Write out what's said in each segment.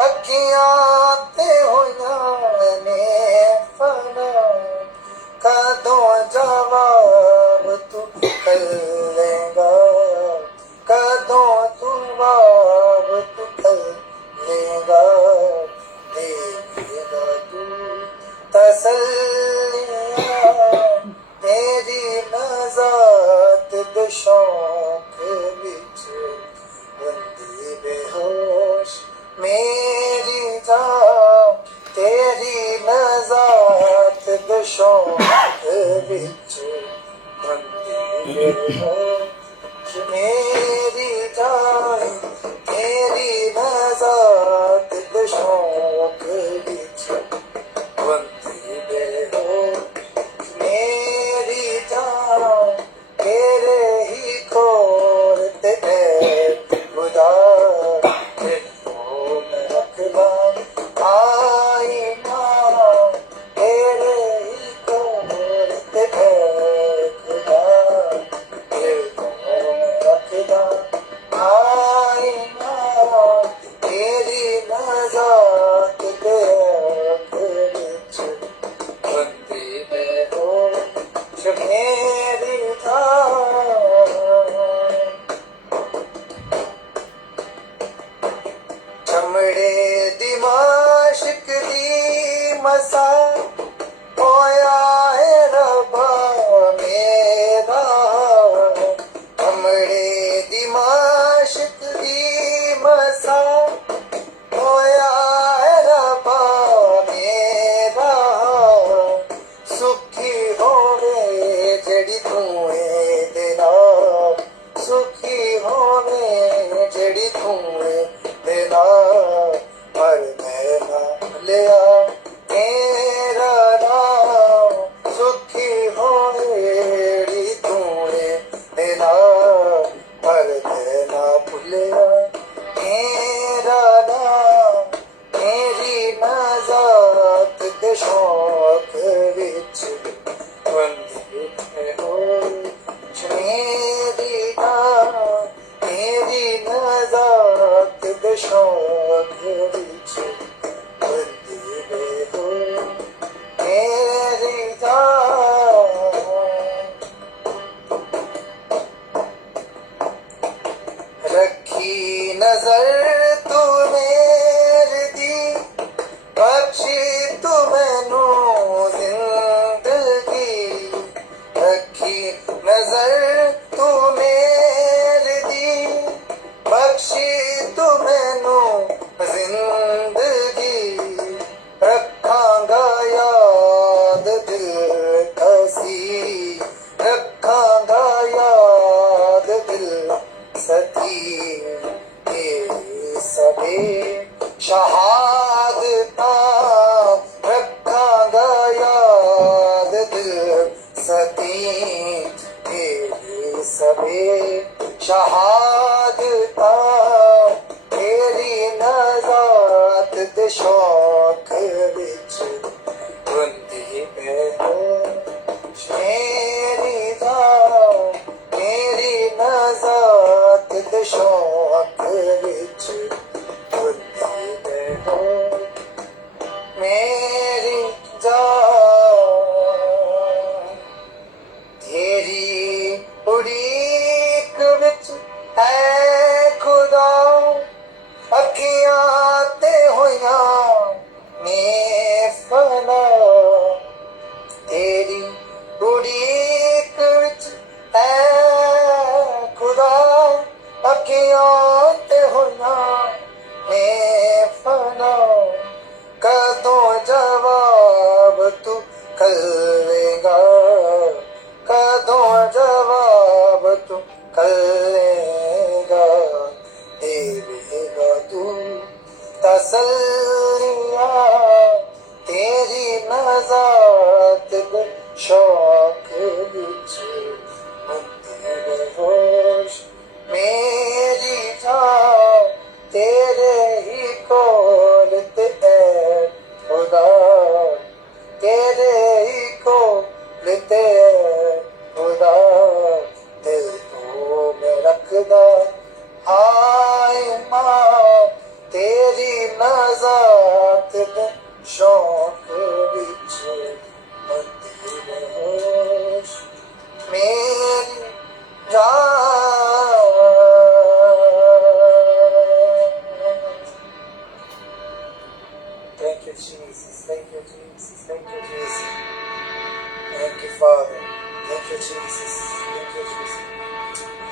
अखियां ते होया ने तेरी नजात दशों विच बंदी हो मेरी जान तेरी नजात दशों विच बंदी हो मेरी जान तेरे ही खोर ते खुदा चमड़े दिमाशिक दी मसा होया है रबा मेरा चमड़े दिमाशिक दी मसा होया है रबा मेरा सुखी होवे जड़ी तू देना सुखी होवे जड़ी तू देना पर मैं ना लिया तेरा नाम सुखी होड़ी तूने देना पर मैं ना भूलिया तेरा नाम तेरी नजात दे शौक विच बंदी हो मेरी जान तेरी नजात दे शौक विच बंदी हो मेरी जान रखी नजर तू मेरी दी बख्शी तू मैनू जिंदगी रखी नजर तू मेरी दी बख्शी तू मैनू जिंदगी रखांगा याद दिल कसी रखांगा याद दिल सती तेरी सबे शहादता रखांगा याद दिल सती तेरी सबे शहादता तेरी नजात दे शौक विच बंदी हो मेरी जान तेरी नजात दे शौक विच बंदी हो मेरी जान तेरी उड़ीक विच है खुदा अखियां ते होइया ने फना तेरी उड़ीक विच है खुदा अखियां ते होइया ने फना कदों जवाब तू कल्लेगा कदों जवाब तू कल्लेगा देगा तू तसल्लिया तेरी नजात दे शौक विच बंदी होश मेरी जान तेरे ही कोल ते ऐ खुदा तेरे ही कोल ते ऐ खुदा दिल तो मैं रखदा हाय मां तेरी नजात दे शौक विच बंदी होश मेरी जान Thank you, Jesus. Thank you, Jesus. Thank you, Jesus. Thank you, Father. Thank you, Jesus. Thank you, Jesus.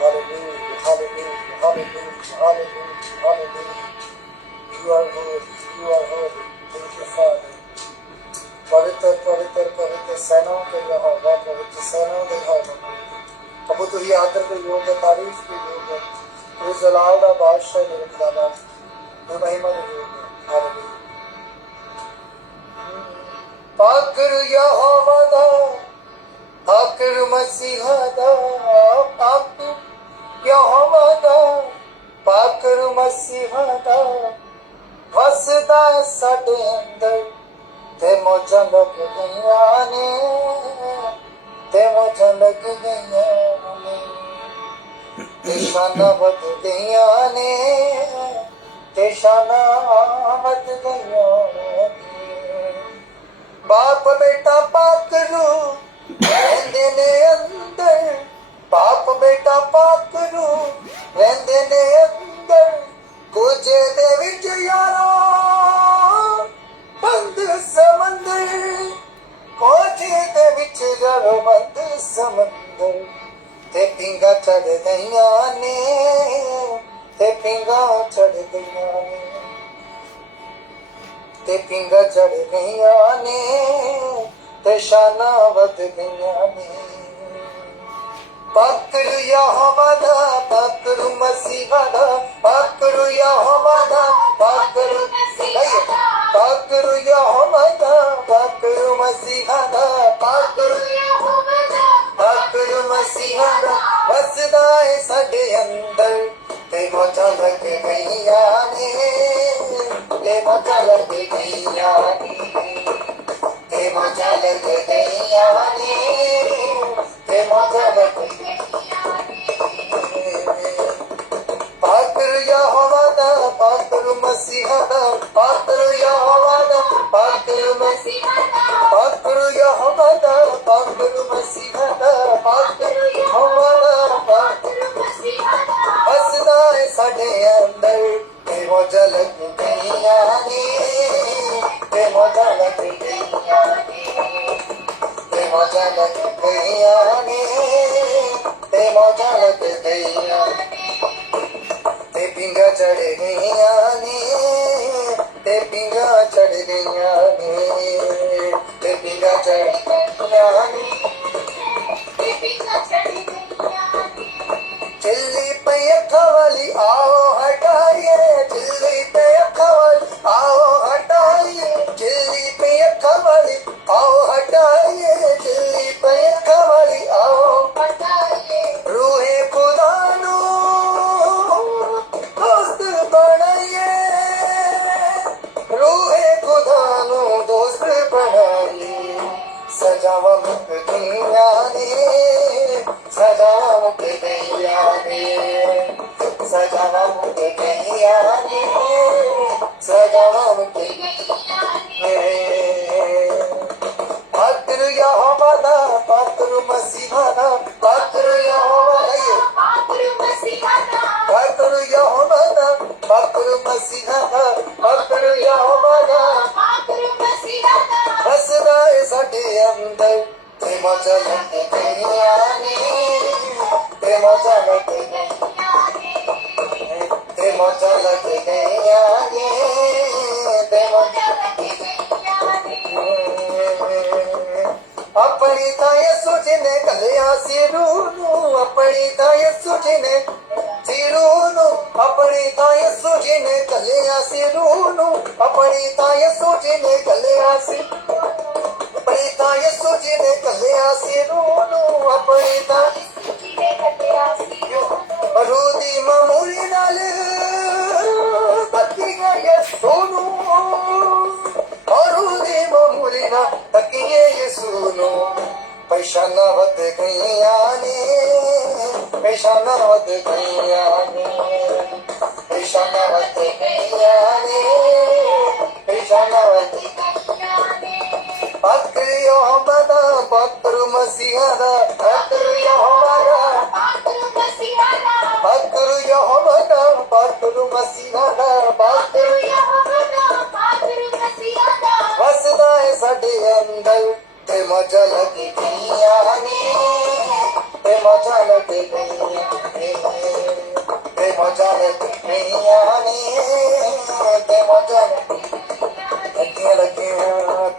Hallelujah, hallelujah, hallelujah, hallelujah, hallelujah. You are worthy. You are worthy. Thank you, Father. पवित्र पवित्र सेनाओं के यहोवा, पवित्र सेनाओं के यहोवा। प्रभु तू ही आदर के योग है, तारीफ के योग है, तू जलाल दा बादशाह मेरे खुदा, तू महिमा के योग है। हालेलुया। पाकर यहोवा दा, पाकर मसीहा दा, पाकर यहोवा दा, पाकर मसीहा दा, वसदा साडे अंदर ते मौजां लग गईयां ने, ते मौजां लग गईयां ने, ते शानां वध गईयां ने, ते शानां वध गईयां ने। बाप बेटा पाकरू रहंदे ने अंदर, बाप बेटा पाकरू रहंदे ने अंदर, कुछ दे विच यारा बंद समंदर, कुछ दे विच यारा बंद समंदर, ते पिंगा चढ़ गईयां ने, ते पिंगा चढ़ गईयां ने, ते पिंगा चढ़ गईयां ने, ते शानां वध गईयां ने। पाकरू यहोवा दा, पाकरू मसीहा दा, पाकरू यहोवा दा, पाकरू पाकरू यहोवा दा, पाकरू मसीहा दा, पाकरू यहोवा दा, पाकरू मसीहा दा, वसदा है साडे अंदर, ते मौजां लग गईयां ने, ते मौजां लग गईयां ने, ते मौजां लग गईयां ने, ते मौजां लग गईयां ने। पाकरू यहोवा दा, पाकरू मसीहा दा, पाकरू यहोवा दा, पाकरू मसीहा दा, पाकरू यहोवा दा, पाकरू मसीहा दा, पाकरू यहोवा दा, पाकरू मसीहा दा, वसदा है साडे अंदर, ते मौजां लग गईयां ने, ते मौजां लग गईयां ने, ते मौजां लग गईयां ने, ते मौजां लग गईयां ने, ते पिंगा चढ़ गईयां ने, ते पिंगा चढ़ गईयां ने, ते पिंगा चढ़ गईयां ने, ते पिंगा चढ़ गईयां ने। चिल्ली पई अखां वाली आओ हटाइए, चिल्ली पे अखां वाली आओ हटाइए, चिल्ली पे अखां वाली आओ हटाइए, चिल्ली पे अखां वाली आओ हटाइए। रूहे खुदा नू दोस्त बनाइए, रूहे खुदा नू दोस्त बनाइए, सजावां मुक गईयां ने, सजावां मुक गईयां ने, सजावां मुक गईयां ने, सजावां मुक गईयां ने। पाकरू यहोवा दा, पाकरू मसीहा दा, पाकरू यहोवा दा, पाकरू मसीहा दा, पाकरू यहोवा दा, पाकरू मसीहा दा, पाकरू यहोवा दा, पाकरू मसीहा दा, वसदा है साडे अंदर, ते मौजां लग गईयां ने, ते मौजां लग गईयां ने, ते मौजां लग गईयां ने, ते मौजां लग गईयां ने। अपनी तां यसू जी ने घल्लिया सिरू नू, अपनी तां यसू जी ने सिरू नू, अपनी तां यसू जी ने घल्लिया सिरू नू, अपनी तां यसू जी ने घल्लिया सिरू, अपनी तां यसू जी ने घल्लिया सिरू नू, अपनी तां यसू जी ने घल्लिया सिरू नू। रूदी मामूली नाल तकी गए सोनू, रूदी मामूली नाल तकीए यसू नू, पैशाना वध गईयां ने, पैशाना वध गईयां ने, पैशाना वध गईयां ने, पैशाना वध गईयां ने। पाकरू यहोवा दा, पाकरू मसीहा दा, पाकरू यहोवा दा, पाकरू मसीहा दा, पाकरू यहोवा दा, पाकरू मसीहा दा, पाकरू यहोवा दा, पाकरू मसीहा दा, वसदा है साडे अंदर, ते मौजां लग गईयां ने, ते मौजां लग गईयां ने, ते मौजां लग गईयां ने, ते मौजां लग गईयां ने,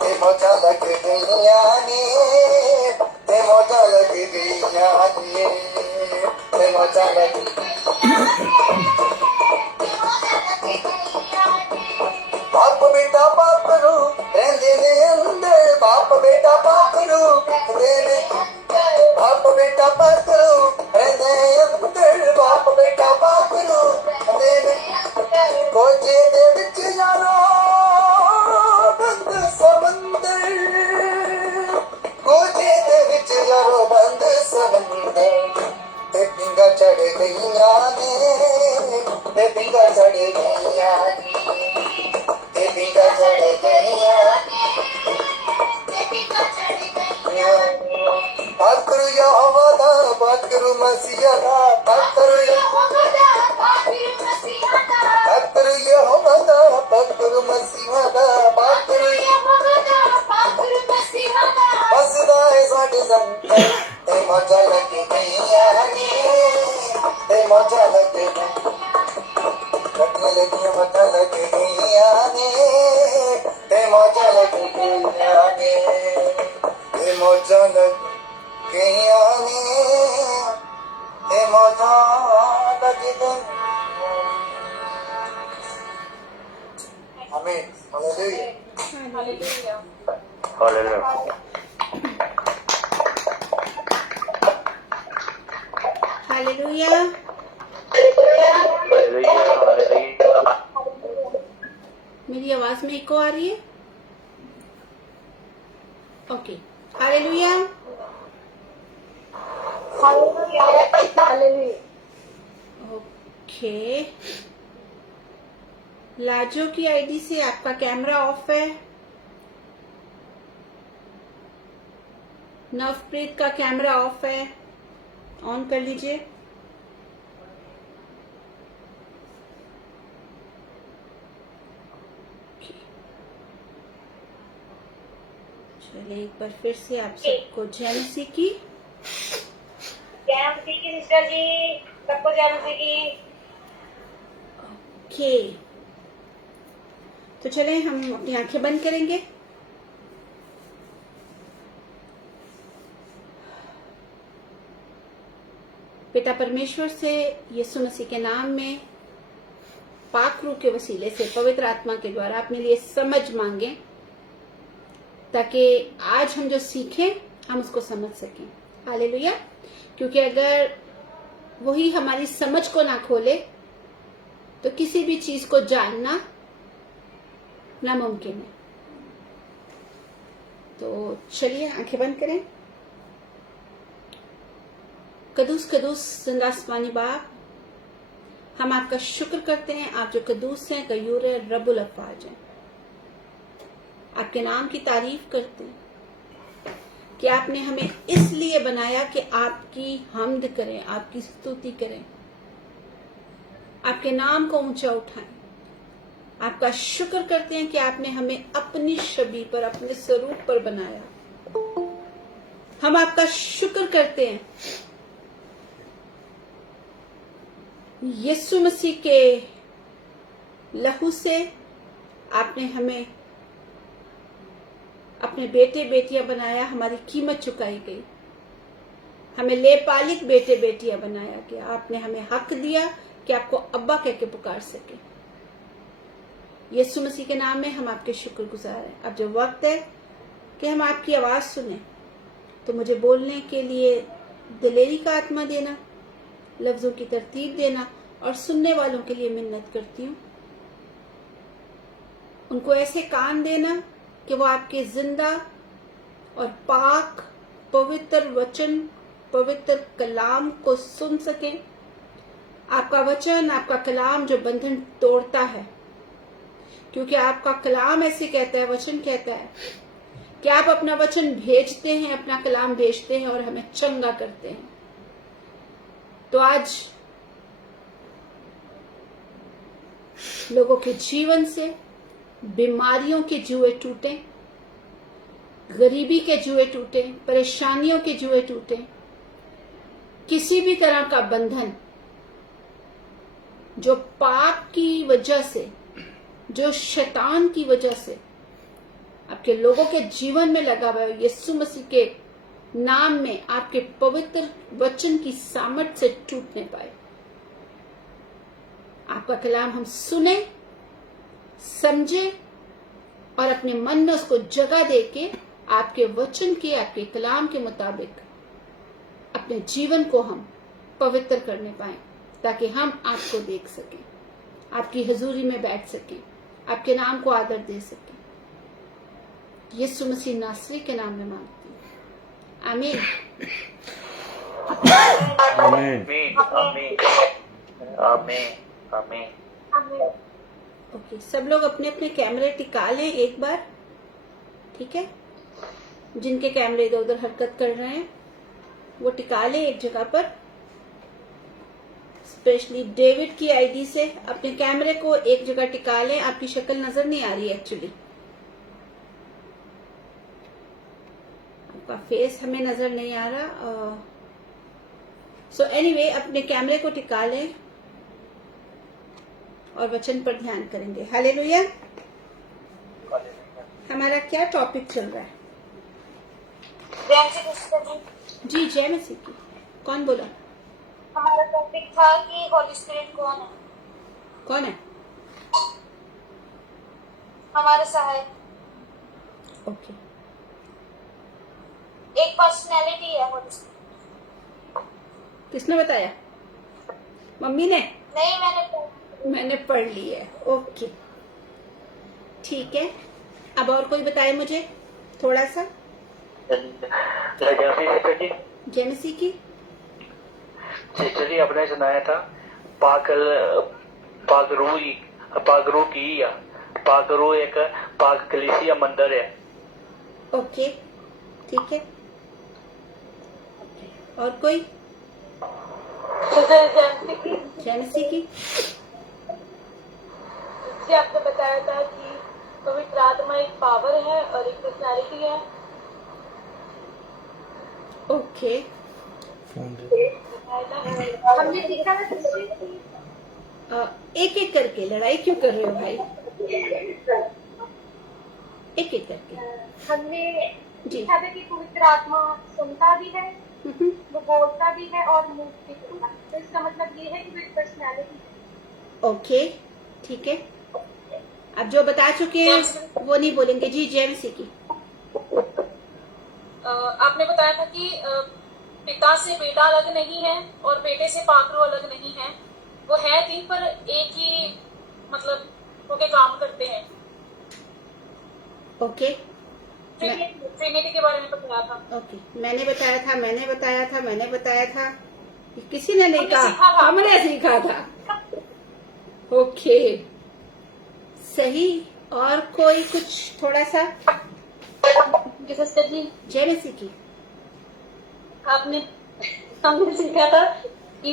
ते मौजां लग लग गईया ने ते मौजा लग गईया ने ते मौजा लग बाप बेटा पाखरू रहंदे ने अंदर बाप बेटा पाखरू रहंदे ने बाप बेटा पाखरू रहंदे अंदर बाप बेटा पाखरू रहंदे ने कोजे दे विच यारो बंद समंदर कोजे दे विच यारो बंद समंदर ते पिंगा चढ़ गईया ने ते पिंगा चढ़ गईया ने ते पिंगा चढ़ गईया पाखरू यहोवा दा पाखरू मसीहा दा पाखरू यहोवा दा पाखरू यहोवा दा पाखरू मसीहा दा पाखरू यहोवा दा पाखरू मसीहा दा बसदा है साडे संतर ते मौजा लग गईया ने ते मौजा लग गईया मौजा लग गईया ने ते मौजा लग गईया ने ते मौजा लग गईया ने ते मौजा लग गईया आमीन हालेलुया हालेलुया हालेलुया। मेरी आवाज में इको आ रही है? Okay, hallelujah. ओके, लाजो की आईडी से आपका कैमरा ऑफ है। नवप्रीत का कैमरा ऑफ है, ऑन कर लीजिए। चलिए एक बार फिर से आप सबको जय मसीह की। जय मसीह की सिस्टर जी, सबको जय मसीह की। ओके, तो चले हम अपनी आंखें बंद करेंगे। पिता परमेश्वर से यीशु मसीह के नाम में पाक रूह के वसीले से पवित्र आत्मा के द्वारा अपने लिए समझ मांगे, ताकि आज हम जो सीखें हम उसको समझ सकें। हालेलुया। क्योंकि अगर वही हमारी समझ को ना खोले तो किसी भी चीज को जानना नामुमकिन है। तो चलिए आंखें बंद करें। कदूस कदूस जिंदा आसमानी बाप, हम आपका शुक्र करते हैं, आप जो कदूस हैं, गयूर है, रब्बुल अफ़वाज हैं। आपके नाम की तारीफ करते हैं कि आपने हमें इसलिए बनाया कि आपकी हम्द करें, आपकी स्तुति करें, आपके नाम को ऊंचा उठाएं। आपका शुक्र करते हैं कि आपने हमें अपनी छवि पर, अपने स्वरूप पर बनाया। हम आपका शुक्र करते हैं यीशु मसीह के लहू से आपने हमें अपने बेटे बेटियां बनाया, हमारी कीमत चुकाई गई, हमें लेपालिक बेटे बेटियां बनाया गया। आपने हमें हक दिया कि आपको अब्बा कह के पुकार सके। यीशु मसीह के नाम में हम आपके शुक्रगुजार हैं। अब जो वक्त है कि हम आपकी आवाज सुने, तो मुझे बोलने के लिए दिलेरी का आत्मा देना, लफ्जों की तरतीब देना, और सुनने वालों के लिए मिन्नत करती हूँ, उनको ऐसे कान देना कि वो आपके जिंदा और पाक पवित्र वचन, पवित्र कलाम को सुन सके। आपका वचन, आपका कलाम जो बंधन तोड़ता है, क्योंकि आपका कलाम ऐसे कहता है, वचन कहता है कि आप अपना वचन भेजते हैं, अपना कलाम भेजते हैं और हमें चंगा करते हैं। तो आज लोगों के जीवन से बीमारियों के जुए टूटे, गरीबी के जुए टूटे, परेशानियों के जुए टूटे, किसी भी तरह का बंधन जो पाप की वजह से, जो शैतान की वजह से अब आपके लोगों के जीवन में लगा हुआ है, यीशु मसीह के नाम में आपके पवित्र वचन की सामर्थ से टूटने पाए। आपका कलाम हम सुने, समझे और अपने मन में उसको जगह देके आपके वचन के, आपके कलाम के मुताबिक अपने जीवन को हम पवित्र करने पाए, ताकि हम आपको देख सकें, आपकी हजूरी में बैठ सकें, आपके नाम को आदर दे सकें। यीशु मसीह नासरी के नाम में मांगती हूँ, आमीन। आमीन आमीन आमीन आमीन। ओके, सब लोग अपने अपने कैमरे टिका लें एक बार, ठीक है। जिनके कैमरे इधर उधर हरकत कर रहे हैं वो टिका लें एक जगह पर। स्पेशली डेविड की आईडी से अपने कैमरे को एक जगह टिका लें। आपकी शक्ल नजर नहीं आ रही एक्चुअली, आपका फेस हमें नजर नहीं आ रहा। सो एनीवे, अपने कैमरे को टिका लें और वचन पर ध्यान करेंगे। हालेलुया। हमारा क्या टॉपिक चल रहा है? जय श्री कृष्ण जी। जी, जय मसीह की। कौन बोला? हमारा टॉपिक था कि होली स्पिरिट कौन है? कौन है? हमारे सहायक। ओके, एक पर्सनैलिटी है होली स्पिरिट। किसने बताया? मम्मी ने? नहीं, मैंने पढ़ ली है। ओके, ठीक है। अब और कोई बताए मुझे थोड़ा सा। जय मसीह की। सिस्टर जी, आपने सुनाया था पागरू एक पाग कलीसिया मंदिर है। ओके, ठीक है। और कोई? जय मसीह की। जी, आपने बताया था कि पवित्र आत्मा एक पावर है और एक पर्सनालिटी है। ओके, हमने सीखा था एक एक करके। लड़ाई क्यों कर रहे हो भाई? एक एक करके। हमने जी। सीखा था कि पवित्र आत्मा सुनता भी है, वो बोलता भी है और मूव भी करता है। तो इसका मतलब ये है कि वो एक पर्सनैलिटी है। ओके, ठीक है। अब जो बता चुके हैं वो नहीं बोलेंगे। जी, जय मसीह की। आपने बताया था कि पिता से बेटा अलग नहीं है और बेटे से पाखरू अलग नहीं है। वो है तीन पर एक ही मतलब होके काम करते हैं। ओके, ट्रिनिटी के बारे में बताया था। ओके। मैंने बताया था। किसी ने नहीं हमने सीखा कहा, था। हमने सीखा था। ओके, सही। और कोई कुछ थोड़ा सा? सिस्टर जी, जय मसीह की। हमने सीखा था कि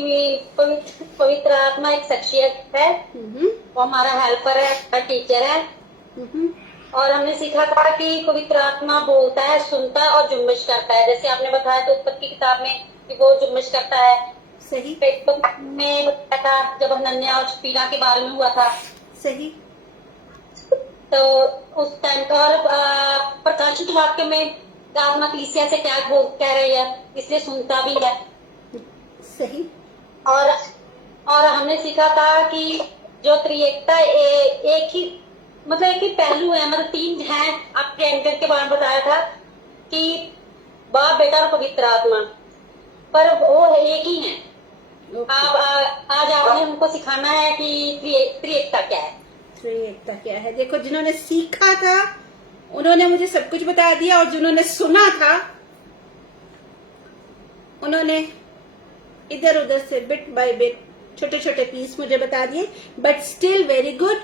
पवित्र आत्मा एक शख्सियत है, वो हमारा हेल्पर है, हमारा टीचर है। और हमने सीखा था कि पवित्र आत्मा बोलता है, सुनता है और जुम्बिश करता है। जैसे आपने बताया तो उत्पत्ति की किताब में कि वो जुम्बिश करता है। सही में बताया था जब हनन्याह और सफीरा के बारे में हुआ था। सही। तो उस टाइम पर प्रकाशित वाक्य में आत्मा कलीसिया से क्या कह रही है, इसलिए सुनता भी है। सही। और हमने सीखा था कि जो त्रिएकता एक ही पहलू है, मतलब तीन है। आपके एंकर के बारे में बताया था कि बाप, बेटा और पवित्र आत्मा, पर वो एक ही है। आज आपने हमको सिखाना है कि त्रिएकता क्या है। त्रिएकता क्या है? देखो, जिन्होंने सीखा था उन्होंने मुझे सब कुछ बता दिया, और जिन्होंने सुना था उन्होंने इधर उधर से बिट बाय बिट छोटे छोटे पीस मुझे बता दिए। बट स्टिल वेरी गुड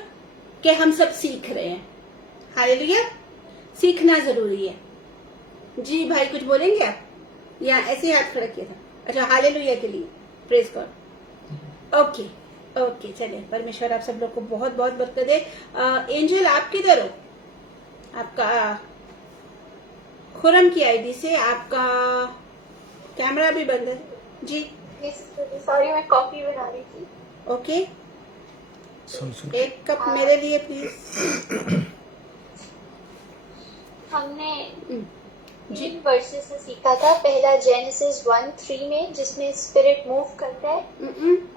कि हम सब सीख रहे हैं। हालेलुया। सीखना जरूरी है। जी भाई, कुछ बोलेंगे आप? या ऐसे ही हाथ खड़ा किया था? अच्छा, हालेलुया के लिए। Praise God. ओके, ओके, चलिए। परमेश्वर आप सब लोग को बहुत बहुत बरकत दे। एंजल, आप किधर हो? आपका खुरम की आईडी से आपका कैमरा भी बंद है। जी, सॉरी, मैं कॉफी बना रही थी। ओके। एक कप मेरे लिए प्लीज। हमने जी 3 वर्सेस से सीखा था। पहला जेनेसिस 1:3 में जिसमें स्पिरिट मूव करता है,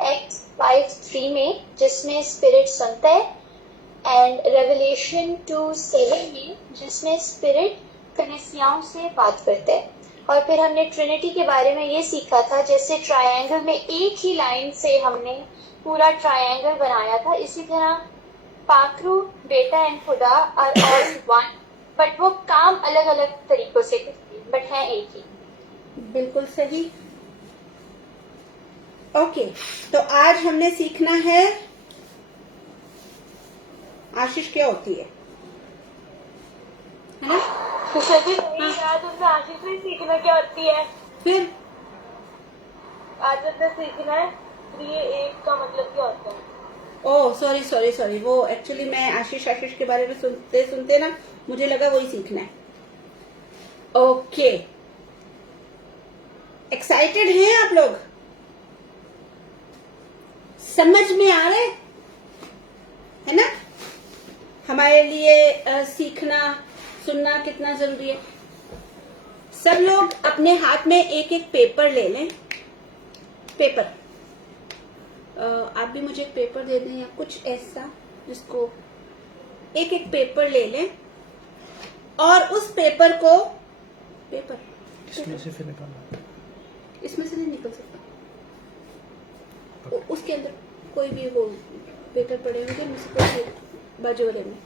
एक्स 5:3 में जिसमें स्पिरिट सुनता है, एंड रेवलेशन 2:7 में जिसमें स्पिरिट कलीसियाओं से बात करता है। और फिर हमने ट्रिनिटी के बारे में ये सीखा था, जैसे ट्रायंगल में एक ही लाइन से हमने पूरा ट्रायंगल बनाया था, इसी तरह पाखरू, बेटा एंड खुदा आर ऑल वन, बट वो काम अलग अलग तरीकों से करते हैं, बट है एक ही। बिल्कुल सही। ओके, तो आज हमने सीखना है आशीष क्या होती है ना? तो सभी आज हमने आशीष में सीखना क्या होती है। फिर आज हमने सीखना है 3 का मतलब क्या होता है। ओह सॉरी, वो एक्चुअली मैं आशीष के बारे में सुनते ना मुझे लगा वही सीखना है। ओके, एक्साइटेड हैं आप लोग? समझ में आ रहे है ना हमारे लिए सीखना सुनना कितना जरूरी है। सब लोग अपने हाथ में एक एक पेपर ले लें। पेपर आप भी मुझे एक पेपर दे दें या कुछ ऐसा जिसको एक एक पेपर ले लें और उस पेपर को इसमें से फिर निकालना। इसमें से नहीं निकल सकता। उसके अंदर कोई भी वो पेपर पड़े होंगे मुझसे कोई बाजू वाले में।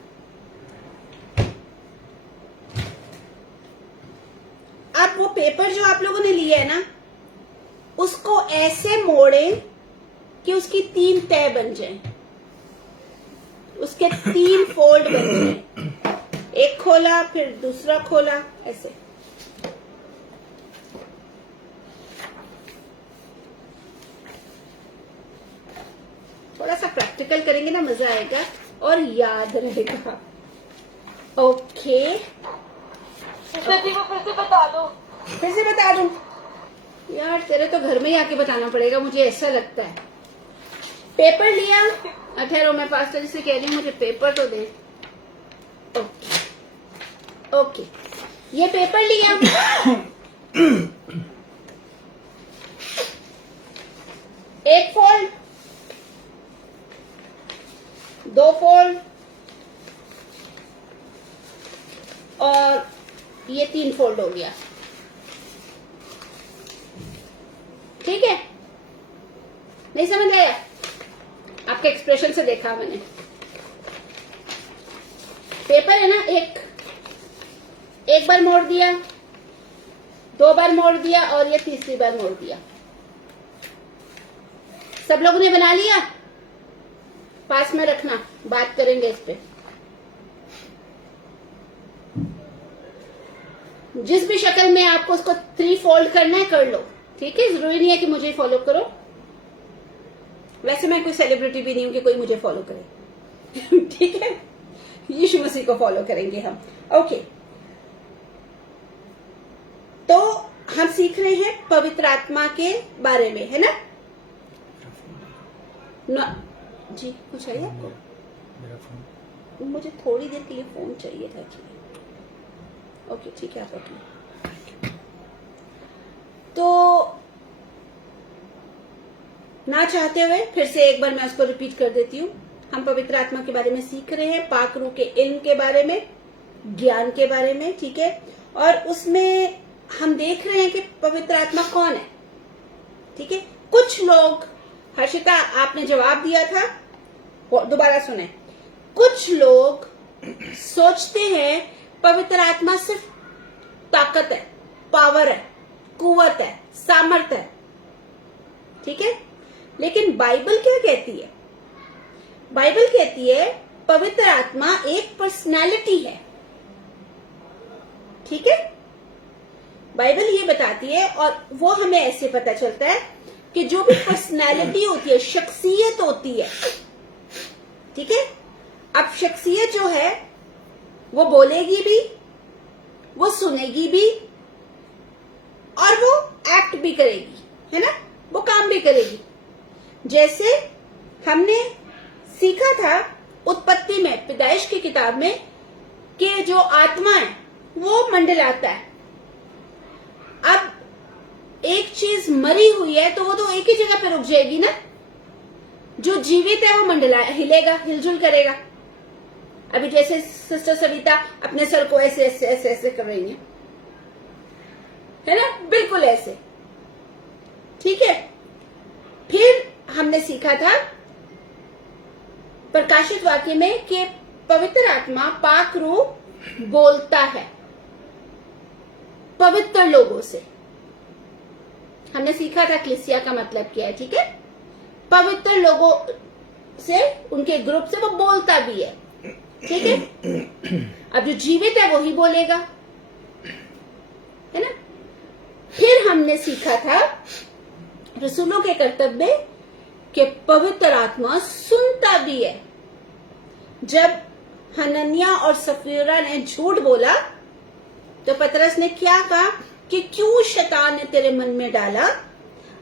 आप वो पेपर जो आप लोगों ने लिया है ना उसको ऐसे मोड़ें कि उसकी 3 तह बन जाए, उसके 3 फोल्ड बन जाए। एक खोला फिर दूसरा खोला, ऐसे। थोड़ा सा प्रैक्टिकल करेंगे ना मजा आएगा और याद रहेगा। ओके, सची को फिर से बता दो। फिर से बता दूं यार, तेरे तो घर में ही आके बताना पड़ेगा, मुझे ऐसा लगता है। पेपर लिया, ठहरो मैं पास्टर जी से कह रही हूँ मुझे पेपर तो दे। ओके, ये पेपर लिया, एक फोल्ड, 2 फोल्ड और ये 3 फोल्ड हो गया। ठीक है, नहीं समझ आया? आपके एक्सप्रेशन से देखा मैंने। पेपर है ना, एक बार मोड़ दिया, 2 बार मोड़ दिया और ये 3री बार मोड़ दिया। सब लोगों ने बना लिया? पास में रखना, बात करेंगे इस पे। जिस भी शक्ल में आपको उसको 3 फोल्ड करना है कर लो, ठीक है? जरूरी नहीं है कि मुझे फॉलो करो। वैसे मैं कोई सेलिब्रिटी भी नहीं हूं कि कोई मुझे फॉलो करे। ठीक है, यीशु मसीह को फॉलो करेंगे हम। ओके, तो हम सीख रहे हैं पवित्र आत्मा के बारे में, है ना? जी कुछ चाहिए आपको? मेरा फोन। मुझे थोड़ी देर के लिए फोन चाहिए था एक्चुअली। ओके ठीक है, आप रखिए। तो ना चाहते हुए फिर से एक बार मैं उसको रिपीट कर देती हूँ। हम पवित्र आत्मा के बारे में सीख रहे हैं, पाक रूह के इल्म के बारे में, ज्ञान के बारे में, ठीक है? और उसमें हम देख रहे हैं कि पवित्र आत्मा कौन है, ठीक है? कुछ लोग, हर्षिता आपने जवाब दिया था, दोबारा सुने। कुछ लोग सोचते हैं पवित्र आत्मा सिर्फ ताकत है, पावर है, कुवत है, सामर्थ है, ठीक है? लेकिन बाइबल क्या कहती है? बाइबल कहती है पवित्र आत्मा एक पर्सनालिटी है, ठीक है? बाइबल ये बताती है, और वो हमें ऐसे पता चलता है कि जो भी पर्सनालिटी होती है, शख्सियत होती है, ठीक है? अब शख्सियत जो है वो बोलेगी भी, वो सुनेगी भी और वो एक्ट भी करेगी, है ना? वो काम भी करेगी। जैसे हमने सीखा था उत्पत्ति में, पैदाइश की किताब में, कि जो आत्मा है वो मंडलाता है। अब एक चीज मरी हुई है तो वो तो एक ही जगह पे रुक जाएगी ना। जो जीवित है वो मंडला हिलेगा, हिलजुल करेगा। अभी जैसे सिस्टर सविता अपने सर को ऐसे ऐसे ऐसे ऐसे कर रही है ना, बिल्कुल ऐसे। ठीक है। फिर हमने सीखा था प्रकाशित वाक्य में कि पवित्र आत्मा पाक रूह बोलता है पवित्र लोगों से। हमने सीखा था क्लिसिया का मतलब क्या है। ठीक है। पवित्र लोगों से, उनके ग्रुप से वो बोलता भी है। ठीक है। अब जो जीवित है वही बोलेगा, है ना। फिर हमने सीखा था रसूलों के कर्तव्य कि पवित्र आत्मा सुनता भी है। जब हनन्या और सफीरा ने झूठ बोला तो पतरस ने क्या कहा कि क्यों शैतान ने तेरे मन में डाला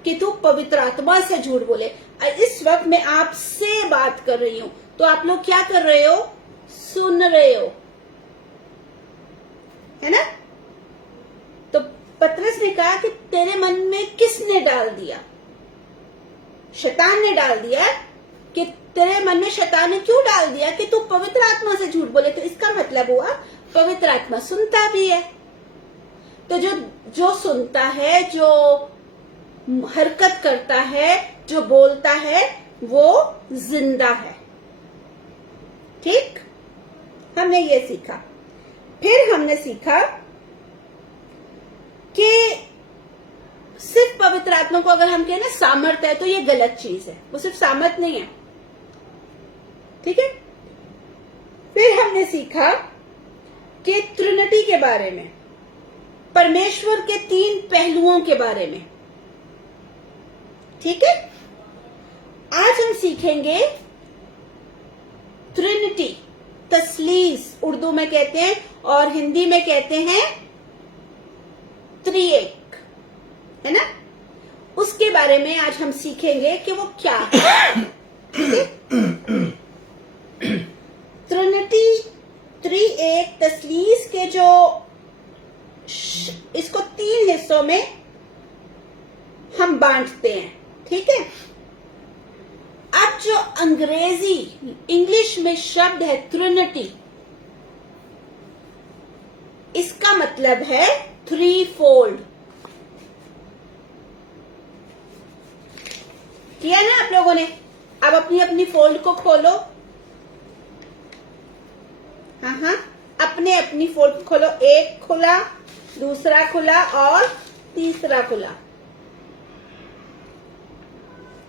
कि तू पवित्र आत्मा से झूठ बोले। इस वक्त मैं आपसे बात कर रही हूं तो आप लोग क्या कर रहे हो, सुन रहे हो, है ना। तो पतरस ने कहा कि तेरे मन में किसने डाल दिया, शैतान ने डाल दिया। कि तेरे मन में शैतान ने क्यों डाल दिया कि तू पवित्र आत्मा से झूठ बोले। तो इसका मतलब हुआ पवित्र आत्मा सुनता भी है। तो जो सुनता है, जो हरकत करता है, जो बोलता है, वो जिंदा है। ठीक। हमने ये सीखा। फिर हमने सीखा कि सिर्फ पवित्र आत्मा को अगर हम कहें ना सामर्थ्य है तो ये गलत चीज है। वो सिर्फ सामर्थ्य नहीं है। ठीक है। फिर हमने सीखा कि ट्रिनिटी के बारे में, परमेश्वर के 3 पहलुओं के बारे में। ठीक है। आज हम सीखेंगे ट्रिनिटी, तस्लीस उर्दू में कहते हैं और हिंदी में कहते हैं त्रिएक, है ना। उसके बारे में आज हम सीखेंगे कि वो क्या है। ट्रिनिटी, त्रिएक, तस्लीस के जो इसको 3 हिस्सों में हम बांटते हैं। ठीक है। अब जो अंग्रेजी इंग्लिश में शब्द है ट्रिनिटी, इसका मतलब है 3 फोल्ड। किया ना आप लोगों ने। अब अपनी अपनी फोल्ड को खोलो। हाँ, अपने अपनी फोल्ड खोलो। एक खुला, दूसरा खुला और तीसरा खुला,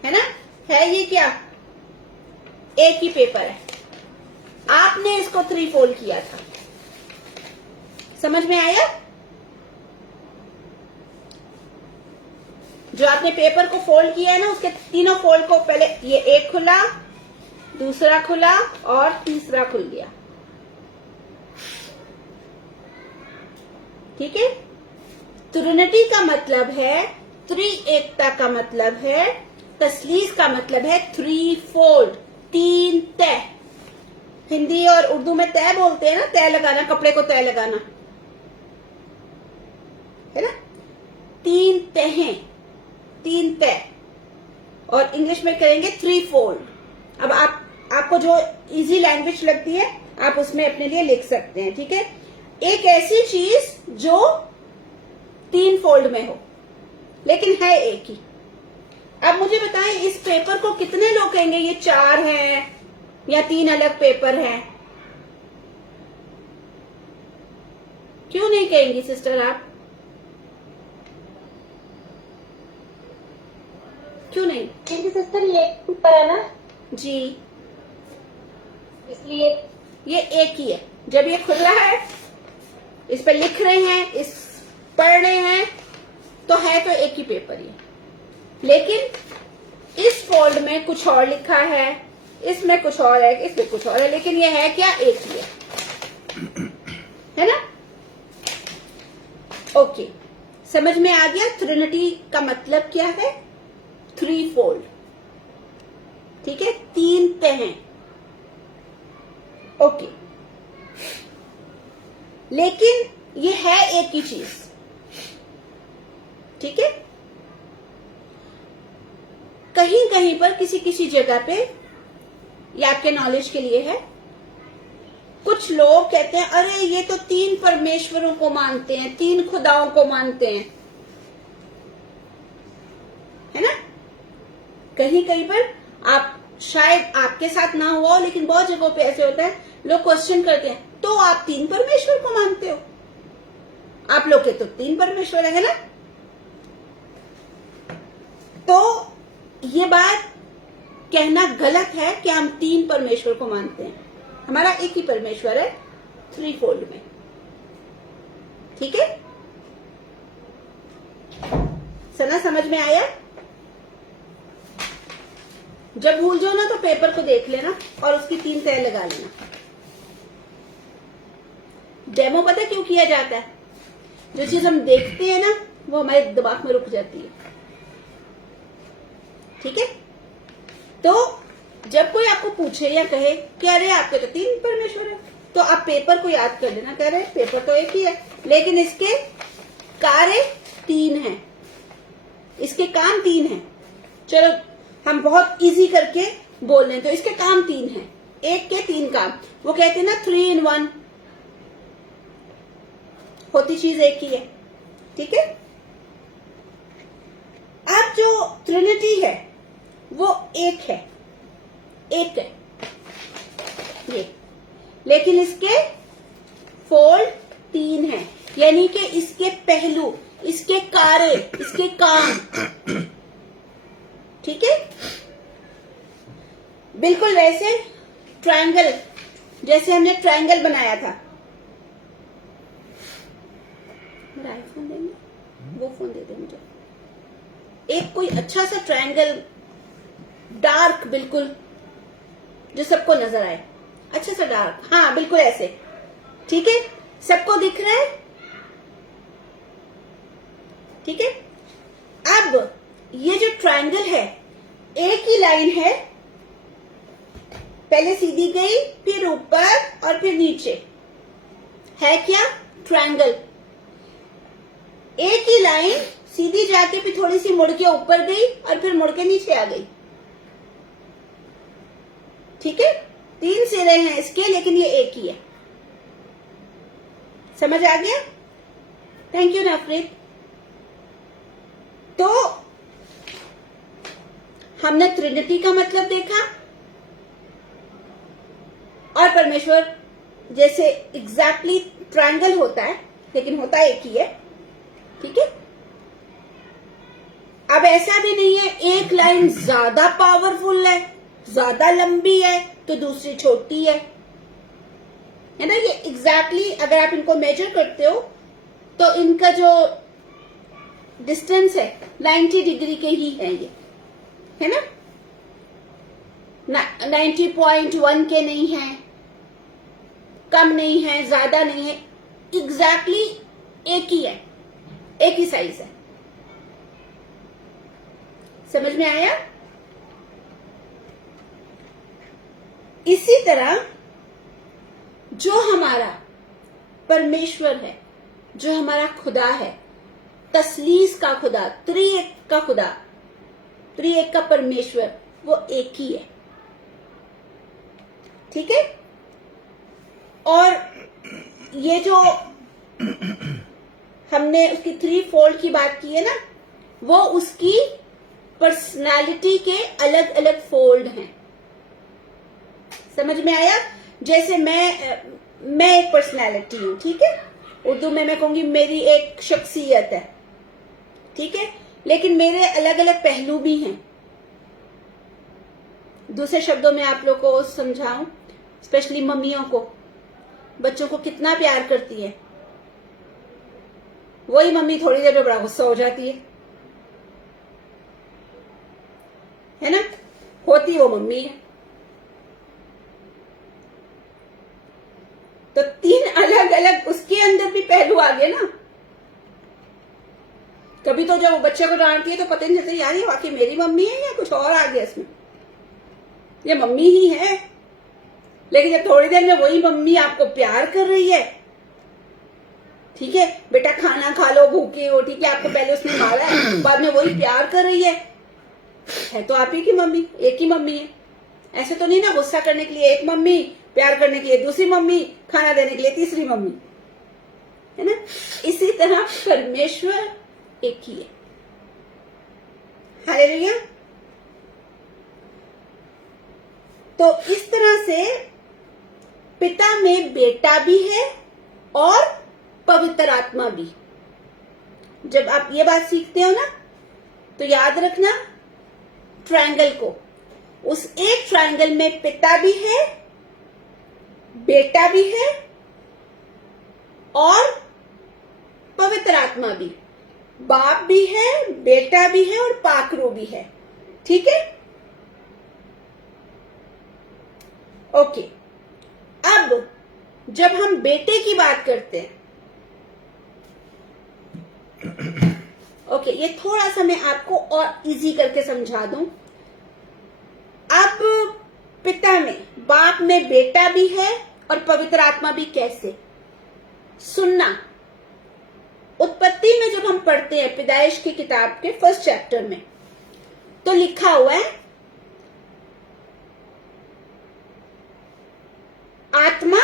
है ना। है ये क्या, एक ही पेपर है। आपने इसको 3 फोल्ड किया था। समझ में आया। जो आपने पेपर को फोल्ड किया है ना, उसके तीनों फोल्ड को पहले ये एक खुला, दूसरा खुला और तीसरा खुल गया। ठीक है। ट्रिनिटी का मतलब है, त्रिएकता का मतलब है, तस्लीस का मतलब है 3 फोल्ड, 3 तह। हिंदी और उर्दू में तह बोलते हैं ना, तह लगाना, कपड़े को तह लगाना, है ना। 3 तहें, 3 तह। और इंग्लिश में करेंगे 3 फोल्ड। अब आपको जो इजी लैंग्वेज लगती है आप उसमें अपने लिए लिख सकते हैं। ठीक है। एक ऐसी चीज जो 3 फोल्ड में हो लेकिन है एक ही। अब मुझे बताएं, इस पेपर को कितने लोग कहेंगे ये 4 हैं या 3 अलग पेपर हैं? क्यों नहीं कहेंगी सिस्टर आप? क्यों नहीं? क्योंकि सिस्टर ये एक पेपर है ना जी, इसलिए ये एक ही है। जब ये खुला है, इस पे लिख रहे हैं, इस पढ़ रहे हैं, तो है तो एक ही पेपर ही। लेकिन इस फोल्ड में कुछ और लिखा है, इसमें कुछ और है, इसमें कुछ और है, लेकिन ये है क्या, एक ही है ना। ओके, समझ में आ गया ट्रिनिटी का मतलब क्या है? 3 फोल्ड। ठीक है, 3 तहें। ओके, लेकिन ये है एक ही चीज, ठीक है। कहीं कहीं पर किसी किसी जगह पे, ये आपके नॉलेज के लिए है, कुछ लोग कहते हैं अरे ये तो 3 परमेश्वरों को मानते हैं, 3 खुदाओं को मानते हैं, है ना। कहीं कहीं पर, आप शायद आपके साथ ना हुआ हो, लेकिन बहुत जगहों पे ऐसे होता है, लोग क्वेश्चन करते हैं तो आप 3 परमेश्वर को मानते हो, आप लोग के तो 3 परमेश्वर है ना। तो ये बात कहना गलत है कि हम 3 परमेश्वर को मानते हैं। हमारा एक ही परमेश्वर है, 3 फोल्ड में, ठीक है। सना समझ में आया? जब भूल जाओ ना तो पेपर को देख लेना और उसकी 3 तह लगा लेना। डेमो पता क्यों किया जाता है? जो चीज हम देखते हैं ना वो हमारे दिमाग में रुक जाती है, ठीक है। तो जब कोई आपको पूछे या कहे कि अरे आपके तो 3 परमेश्वर है, तो आप पेपर को याद कर लेना, कह रहे पेपर तो एक ही है लेकिन इसके कार्य 3 हैं, इसके काम 3 हैं। चलो हम बहुत इजी करके बोल रहे हैं, तो इसके काम 3 हैं, एक के 3 काम। वो कहते हैं ना 3 in 1, होती चीज एक ही है, ठीक है। अब जो ट्रिनिटी है वो एक है, एक है ये, लेकिन इसके फोल्ड 3 हैं, यानी कि इसके पहलू, इसके कार्य, इसके काम, ठीक है। बिल्कुल वैसे ट्रायंगल, जैसे हमने ट्रायंगल बनाया था, मेरा आईफोन देंगे, वो फोन दे दे मुझे, एक कोई अच्छा सा ट्रायंगल, डार्क बिल्कुल, जो सबको नजर आए, अच्छा सा डार्क, हाँ बिल्कुल ऐसे, ठीक है, सबको दिख रहा है, ठीक है। अब ये जो ट्रायंगल है, एक ही लाइन है, पहले सीधी गई, फिर ऊपर और फिर नीचे, है क्या? ट्रायंगल। एक ही लाइन सीधी जाके फिर थोड़ी सी मुड़ के ऊपर गई और फिर मुड़ के नीचे आ गई, ठीक है। 3 सिरे हैं इसके, लेकिन ये एक ही है। समझ आ गया? Thank you Nafreet. तो हमने ट्रिनिटी का मतलब देखा, और परमेश्वर जैसे एग्जैक्टली ट्रायंगल होता है लेकिन होता एक ही है, ठीक है। अब ऐसा भी नहीं है एक लाइन ज्यादा पावरफुल है, ज्यादा लंबी है तो दूसरी छोटी है ना। ये एग्जैक्टली अगर आप इनको मेजर करते हो तो इनका जो डिस्टेंस है 90 डिग्री के ही है, ये है ना, 90.1 के नहीं है, कम नहीं है, ज्यादा नहीं है, एग्जैक्टली एक ही है, एक ही साइज है। समझ में आया? इसी तरह जो हमारा परमेश्वर है, जो हमारा खुदा है, तसलीस का खुदा, त्रिएक का खुदा, त्रिएक का परमेश्वर, वो एक ही है, ठीक है। और ये जो हमने उसकी 3 फोल्ड की बात की है ना, वो उसकी पर्सनालिटी के अलग अलग फोल्ड हैं। समझ में आया? जैसे मैं एक पर्सनालिटी हूं, ठीक है, उर्दू में मैं कहूंगी मेरी एक शख्सियत है, ठीक है, लेकिन मेरे अलग अलग पहलू भी हैं। दूसरे शब्दों में आप लोग को समझाऊं, स्पेशली मम्मियों को, बच्चों को कितना प्यार करती है, वही मम्मी थोड़ी देर में बड़ा गुस्सा हो जाती है ना, होती वो मम्मी है। तो 3 अलग अलग उसके अंदर भी पहलू आ गए ना। कभी तो जब वो बच्चे को डांटती है तो पता नहीं चलता यार ये वाकई मेरी मम्मी है या कुछ और आ गया इसमें, ये मम्मी ही है। लेकिन जब थोड़ी देर में वही मम्मी आपको प्यार कर रही है ठीक है, बेटा खाना खा लो, भूखे हो, ठीक है, आपको पहले उसने मारा है, बाद में वही प्यार कर रही है तो आप ही की मम्मी, एक ही मम्मी है। ऐसे तो नहीं ना, गुस्सा करने के लिए एक मम्मी, प्यार करने के लिए दूसरी मम्मी, खाना देने के लिए तीसरी मम्मी, है ना। इसी तरह परमेश्वर एक ही है। हालेलुया। तो इस तरह से पिता में बेटा भी है और पवित्र आत्मा भी। जब आप ये बात सीखते हो ना, तो याद रखना ट्रायंगल को, उस एक ट्रायंगल में पिता भी है, बेटा भी है और पवित्र आत्मा भी, बाप भी है, बेटा भी है और पाकरू भी है। ठीक है, ओके। अब जब हम बेटे की बात करते हैं, ओके, ये थोड़ा सा मैं आपको और इजी करके समझा दूं। अब पिता में, बाप में बेटा भी है और पवित्र आत्मा भी। कैसे? सुनना। उत्पत्ति में जब हम पढ़ते हैं पैदाइश की किताब के फर्स्ट चैप्टर में, तो लिखा हुआ है आत्मा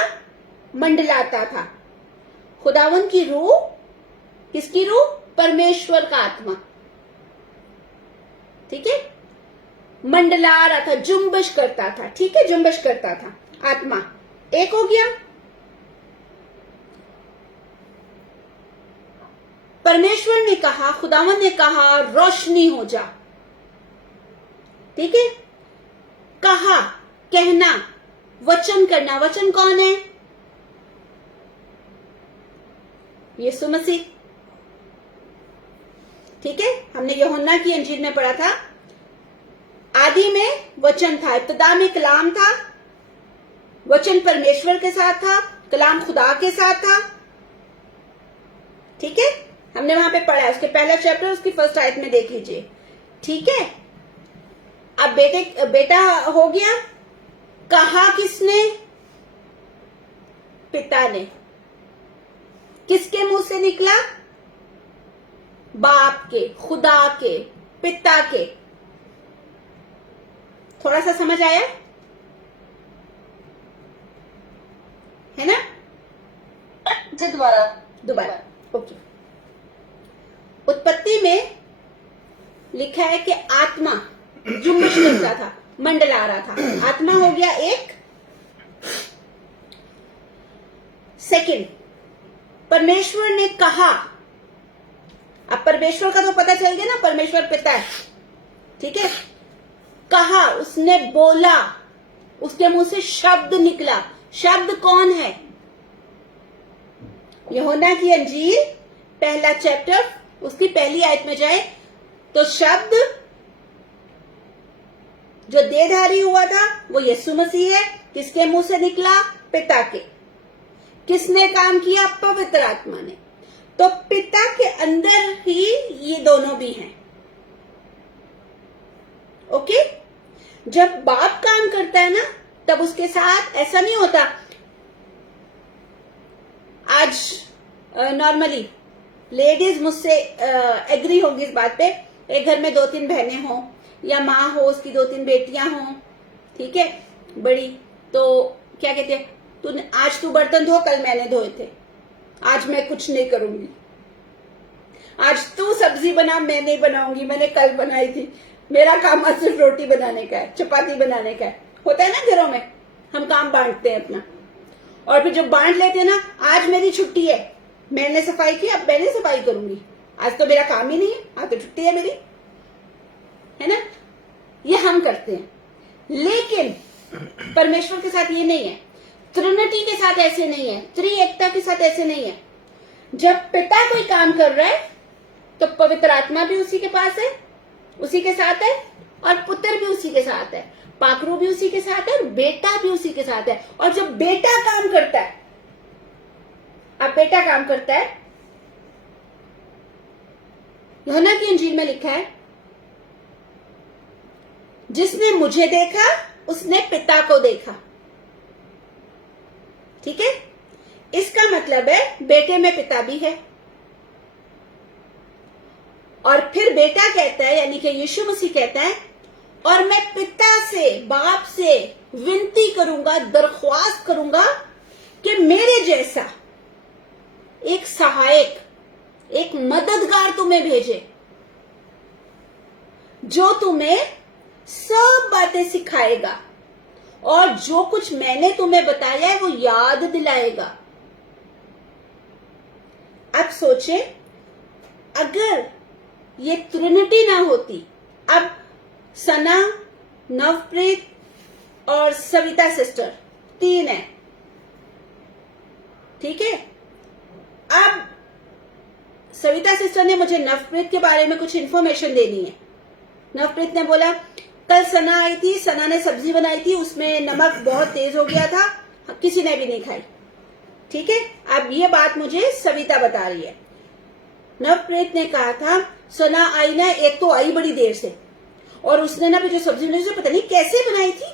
मंडलाता था। खुदावन की रूह, किसकी रूह? परमेश्वर का आत्मा, ठीक है, मंडला रहा था, जुम्बश करता था। ठीक है, जुम्बश करता था, आत्मा एक हो गया। परमेश्वर ने कहा, खुदावन ने कहा रोशनी हो जा। ठीक है, कहा, कहना, वचन करना। वचन कौन है? यीशु मसीह। ठीक है, हमने यूहन्ना की इंजील में पढ़ा था, आदि में वचन था, इब्तिदा में कलाम था, वचन परमेश्वर के साथ था, कलाम खुदा के साथ था। ठीक है, हमने वहां पे पढ़ा है, उसके पहला चैप्टर उसकी फर्स्ट आयत में देख लीजिए। ठीक है, अब बेटा हो गया। कहा किसने? पिता ने। किसके मुंह से निकला? बाप के, खुदा के, पिता के। थोड़ा सा समझ आया है ना? जी, दोबारा। ओके। उत्पत्ति में लिखा है कि आत्मा जुम्बिश करता था, मंडला रहा था। आत्मा हो गया एक। सेकंड, परमेश्वर ने कहा। अब परमेश्वर का तो पता चल गया ना, परमेश्वर पिता है। ठीक है, कहा, उसने बोला, उसके मुंह से शब्द निकला। शब्द कौन है? यूहन्ना की अंजील पहला चैप्टर उसकी पहली आयत में जाए तो शब्द जो देहधारी हुआ था वो यीशु मसीह है। किसके मुंह से निकला? पिता के। किसने काम किया? पवित्र आत्मा ने। तो पिता के अंदर ही ये दोनों भी हैं। ओके, जब बाप काम करता है ना, तब उसके साथ ऐसा नहीं होता। आज नॉर्मली लेडीज मुझसे एग्री होंगी इस बात पे, एक घर में 2-3 बहनें हों या माँ हो, उसकी 2-3 बेटियां हों, ठीक है, बड़ी, तो क्या कहते हैं, तूने आज तू बर्तन धो, कल मैंने धोए थे, आज मैं कुछ नहीं करूंगी, आज तू सब्जी बना, मैं नहीं बनाऊंगी, मैंने कल बनाई थी, मेरा काम आज सिर्फ रोटी बनाने का है, चपाती बनाने का है। होता है ना घरों में, हम काम बांटते हैं अपना, और फिर जब बांट लेते हैं ना, आज मेरी छुट्टी है, मैंने सफाई की, अब मैंने सफाई करूंगी, आज तो मेरा काम ही नहीं है, आज तो छुट्टी है मेरी, है ना। ये हम करते हैं, लेकिन परमेश्वर के साथ ये नहीं है, ट्रिनिटी के साथ ऐसे नहीं है, त्रिएकता के साथ ऐसे नहीं है। जब पिता कोई काम कर रहा है तो पवित्र आत्मा भी उसी के पास है, उसी के साथ है, और पुत्र भी उसी के साथ है, पाकरू भी उसी के साथ है, और बेटा भी उसी के साथ है। और जब बेटा काम करता है, अब बेटा काम करता है, यूहन्ना की इंजील में लिखा है, जिसने मुझे देखा उसने पिता को देखा। ठीक है, इसका मतलब है बेटे में पिता भी है। और फिर बेटा कहता है, यानी कि यीशु मसीह कहता है, और मैं पिता से, बाप से विनती करूंगा, दरख्वास्त करूंगा कि मेरे जैसा एक सहायक, एक मददगार तुम्हें भेजे, जो तुम्हें सब बातें सिखाएगा और जो कुछ मैंने तुम्हें बताया है वो याद दिलाएगा। अब सोचे, अगर ये ट्रिनिटी ना होती, अब सना, नवप्रीत और सविता सिस्टर 3 है, ठीक है। अब सविता सिस्टर ने मुझे नवप्रीत के बारे में कुछ इन्फॉर्मेशन देनी है। नवप्रीत ने बोला, कल सना आई थी, सना ने सब्जी बनाई थी, उसमें नमक बहुत तेज हो गया था, किसी ने भी नहीं खाई, ठीक है। अब ये बात मुझे सविता बता रही है। नवप्रीत ने कहा था, सना आई ना, एक तो आई बड़ी देर से, और उसने ना भी जो सब्जी बनाई पता नहीं कैसे बनाई थी,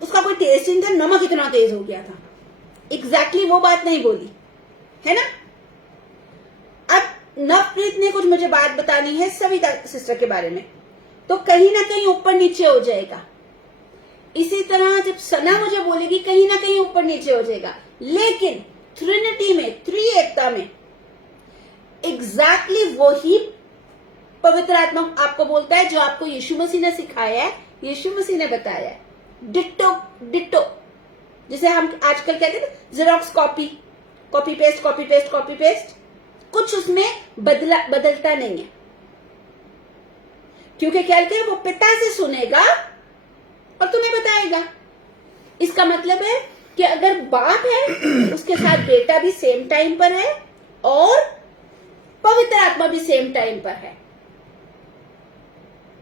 उसका कोई टेस्ट नहीं था, नमक इतना तेज हो गया था। एग्जैक्टली वो बात नहीं बोली है ना। अब नवप्रीत ने कुछ मुझे बात बतानी है सविता सिस्टर के बारे में, तो कहीं ना कहीं ऊपर नीचे हो जाएगा। इसी तरह जब सना मुझे बोलेगी, कहीं ना कहीं ऊपर नीचे हो जाएगा। लेकिन ट्रिनिटी में, त्रिएकता में एग्जैक्टली वही पवित्र आत्मा आपको बोलता है जो आपको यीशु मसीह ने सिखाया है, यीशु मसीह ने बताया है। डिट्टो डिट्टो, जिसे हम आजकल कहते हैं xerox copy, copy paste, copy paste, copy paste, कुछ उसमें बदलता नहीं है, क्योंकि क्या कहते हैं, वो पिता से सुनेगा और तुम्हें बताएगा। इसका मतलब है कि अगर बाप है उसके साथ बेटा भी सेम टाइम पर है और पवित्र आत्मा भी सेम टाइम पर है।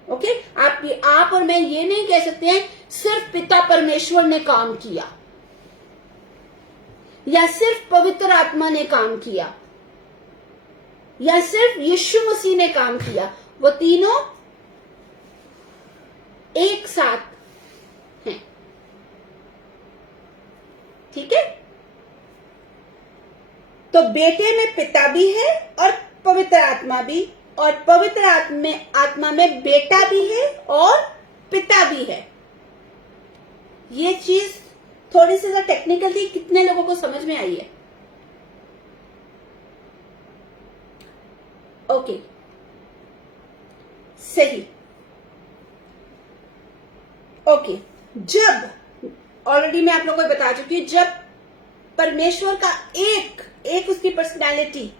ओके, आप और मैं ये नहीं कह सकते हैं सिर्फ पिता परमेश्वर ने काम किया या सिर्फ पवित्र आत्मा ने काम किया या सिर्फ यीशु मसीह ने काम किया। वो तीनों एक साथ हैं, ठीक है। तो बेटे में पिता भी है और पवित्र आत्मा भी, और पवित्र आत्मा में बेटा भी है और पिता भी है। ये चीज थोड़ी सी टेक्निकल थी, कितने लोगों को समझ में आई है? ओके, सही। ओके, जब ऑलरेडी मैं आप लोगों को बता चुकी हूं, जब परमेश्वर का एक उसकी पर्सनालिटी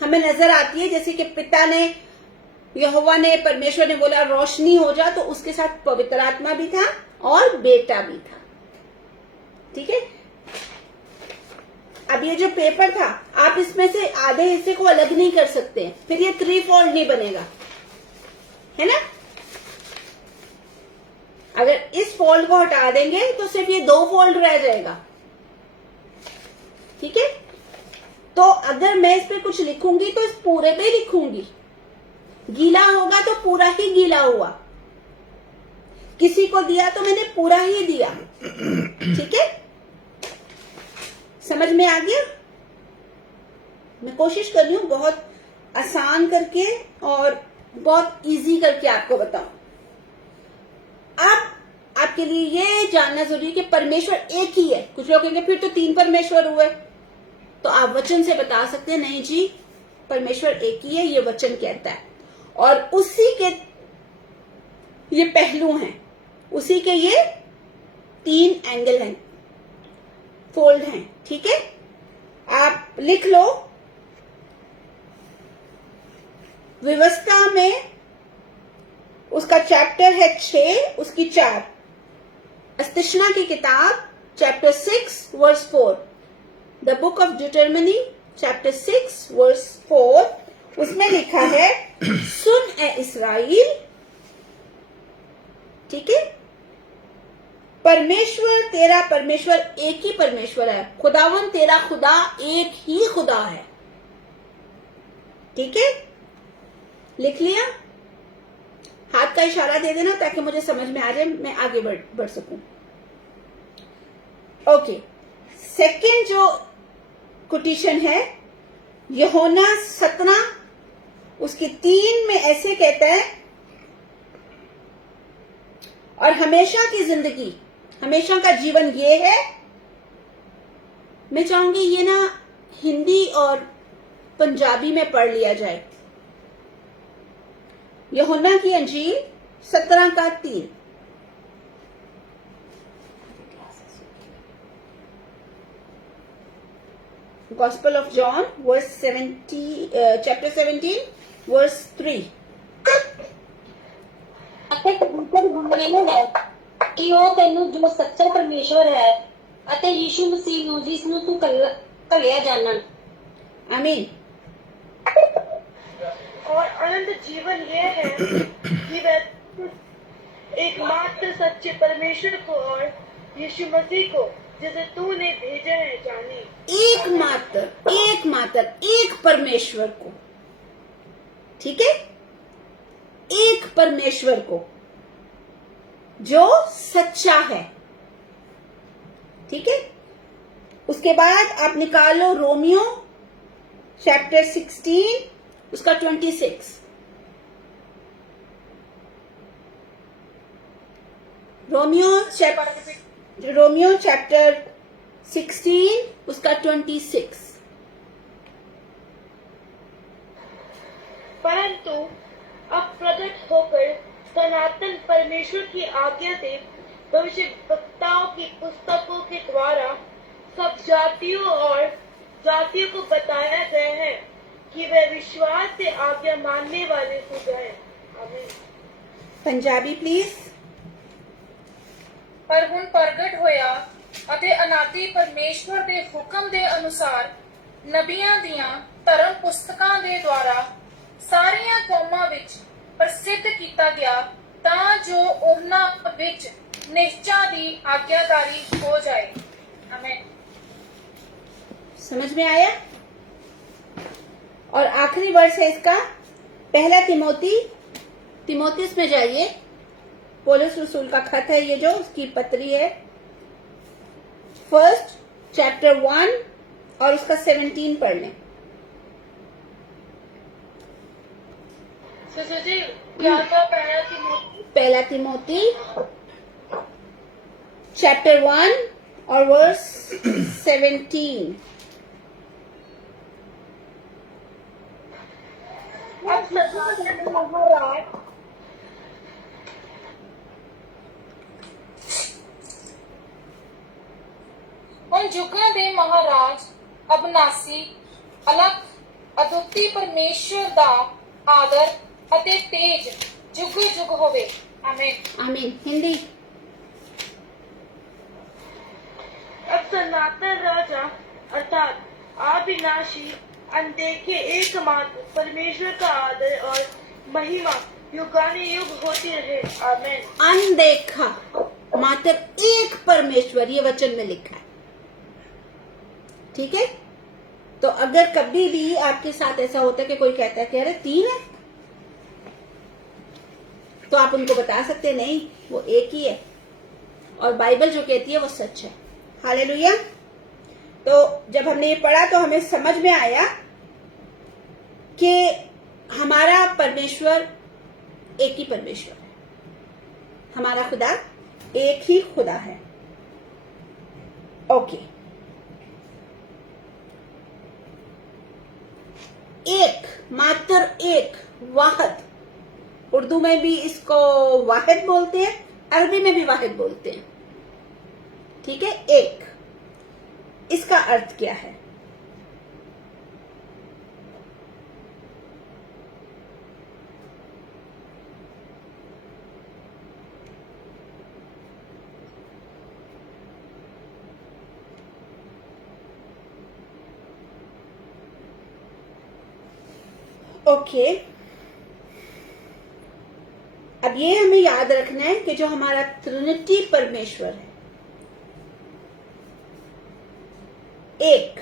हमें नजर आती है, जैसे कि पिता ने, यहोवा ने, परमेश्वर ने बोला रोशनी हो जा, तो उसके साथ पवित्र आत्मा भी था और बेटा भी था, ठीक है। अब ये जो पेपर था, आप इसमें से आधे हिस्से को अलग नहीं कर सकते हैं, फिर ये 3 फोल्ड नहीं बनेगा, है ना। अगर इस फोल्ड को हटा देंगे तो सिर्फ ये 2 फोल्ड रह जाएगा, ठीक है। तो अगर मैं इस पे कुछ लिखूंगी तो इस पूरे पे लिखूंगी, गीला होगा तो पूरा ही गीला हुआ, किसी को दिया तो मैंने पूरा ही दिया, ठीक है। समझ में आ गया? मैं कोशिश कर रही हूं बहुत आसान करके और बहुत इजी करके आपको बताऊं। अब आपके लिए ये जानना जरूरी है कि परमेश्वर एक ही है। कुछ लोग कहेंगे फिर तो 3 परमेश्वर हुए, तो आप वचन से बता सकते हैं नहीं जी, परमेश्वर एक ही है, ये वचन कहता है, और उसी के ये पहलू हैं, उसी के ये 3 एंगल हैं, फोल्ड हैं, ठीक है। आप लिख लो, व्यवस्था में उसका चैप्टर है 6, उसकी 4, अस्तिष्णा की किताब chapter 6 verse 4, the book of Deuteronomy chapter 6 verse 4, उसमें लिखा है सुन ए इस्राएल, ठीक है। परमेश्वर तेरा परमेश्वर एक ही परमेश्वर है, खुदावन तेरा खुदा एक ही खुदा है, ठीक है। लिख लिया? हाथ का इशारा दे देना ताकि मुझे समझ में आ जाए, मैं आगे बढ़ सकूं। ओके, सेकंड जो कोटेशन है यूहन्ना 17 उसके 3 में ऐसे कहता है, और हमेशा की जिंदगी, हमेशा का जीवन ये है। मैं चाहूंगी ये ना हिंदी और पंजाबी में पढ़ लिया जाए। यूहन्ना की अंजील 17 का 3। Gospel of John, verse 70, chapter 17, verse 3. ਅਤੇ ਕਬੂਤਰ ਗੁੰਨੇ ਹੈ ਕਿ ਉਹ ਤੈਨੂੰ ਜੋ ਸੱਚਾ ਪਰਮੇਸ਼ਵਰ ਹੈ ਅਤੇ ਯੀਸ਼ੂ ਮਸੀਹ ਨੂੰ ਜਿਸ ਨੂੰ ਤੂੰ ਘੱਲਿਆ ਜਾਣਨ। आमीन। और अनंत जीवन ये है कि वह एकमात्र सच्चे परमेश्वर को और यीशु मसीह को जिसे तूने भेजा है जाने। एकमात्र एक परमेश्वर को, ठीक है, एक परमेश्वर को जो सच्चा है, ठीक है। उसके बाद आप निकालो रोमियो चैप्टर 16 उसका 26। रोमियो चैप्टर 16 उसका 26। परंतु अब प्रकट होकर सनातन परमेश्वर की आज्ञा से भविष्य वक्ताओं की पुस्तकों के द्वारा सब जातियों और जातियों को बताया गया है कि वे विश्वास से आज्ञा मानने वाले हो जाए। आमीन। पंजाबी प्लीज। ਪਰ ਹੁਣ ਪ੍ਰਗਟ ਹੋਇਆ ਅਤੇ ਅਨਾਦਿ ਪਰਮੇਸ਼ਵਰ ਦੇ ਹੁਕਮ ਦੇ ਅਨੁਸਾਰ ਨਬੀਆਂ ਦੀਆਂ ਧਰਮ ਪੁਸਤਕਾਂ ਦੇ ਦੁਆਰਾ ਸਾਰੀਆਂ ਕੌਮਾਂ ਵਿੱਚ ਪ੍ਰਸਿੱਧ ਕੀਤਾ ਗਿਆ ਤਾਂ ਜੋ ਉਹਨਾਂ ਵਿੱਚ ਨਿਸ਼ਚਾ ਦੀ ਆਗਿਆਕਾਰੀ ਹੋ ਜਾਏ। आमीन। समझ में आया? और आखिरी वर्ष है इसका पहला तिमोथियस में जाइए। पौलुस रसूल का खत है ये, जो उसकी पत्री है। 1 चैप्टर 1 और उसका 17 पढ़ लें। जी क्या था पहला तिमोथी चैप्टर 1 और वर्स 17। ਹੁਣ ਜੁਗਾਂ ਦੇ ਮਹਾਰਾਜ ਅਬਨਾਸੀ ਅਲਖ ਅਦੁੱਤੀ ਪਰਮੇਸ਼ਵਰ ਦਾ ਆਦਰ ਅਤੇ ਤੇਜ जुग जुग होवे। आमीन। आमीन। हिंदी। अब सनातन राजा अर्थात अविनाशी अनदेखे एकमात्र परमेश्वर का आदर और महिमा युगाने युग होती रहे। आमीन। अनदेखा मात्र एक परमेश्वर, ये वचन में लिखा है, ठीक है। तो अगर कभी भी आपके साथ ऐसा होता है कि कोई कहता है कि अरे 3 है, तो आप उनको बता सकते नहीं, वो एक ही है, और बाइबल जो कहती है वो सच है। हालेलुया। तो जब हमने ये पढ़ा तो हमें समझ में आया कि हमारा परमेश्वर एक ही परमेश्वर है, हमारा खुदा एक ही खुदा है। ओके। एक, मात्र एक, वाहिद। उर्दू में भी इसको वाहिद बोलते हैं, अरबी में भी वाहिद बोलते हैं, ठीक है। एक, इसका अर्थ क्या है? ओके। अब ये हमें याद रखना है कि जो हमारा ट्रिनिटी परमेश्वर है, एक,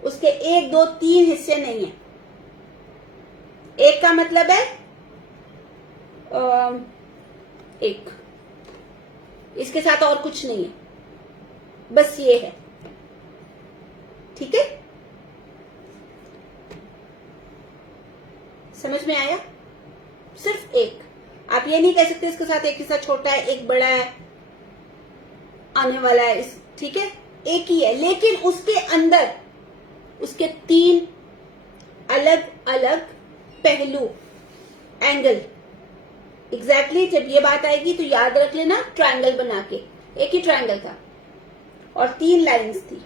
उसके 1 2 3 हिस्से नहीं है। एक का मतलब है एक, इसके साथ और कुछ नहीं है, बस ये है। ठीक है, समझ में आया? सिर्फ एक, आप ये नहीं कह सकते इसके साथ एक हिस्सा छोटा है, एक बड़ा है, आने वाला है, ठीक है, एक ही है, लेकिन उसके अंदर उसके 3 अलग अलग पहलू, एंगल। एग्जैक्टली जब ये बात आएगी तो याद रख लेना, ट्रायंगल बना के, एक ही ट्रायंगल था और 3 लाइंस थी,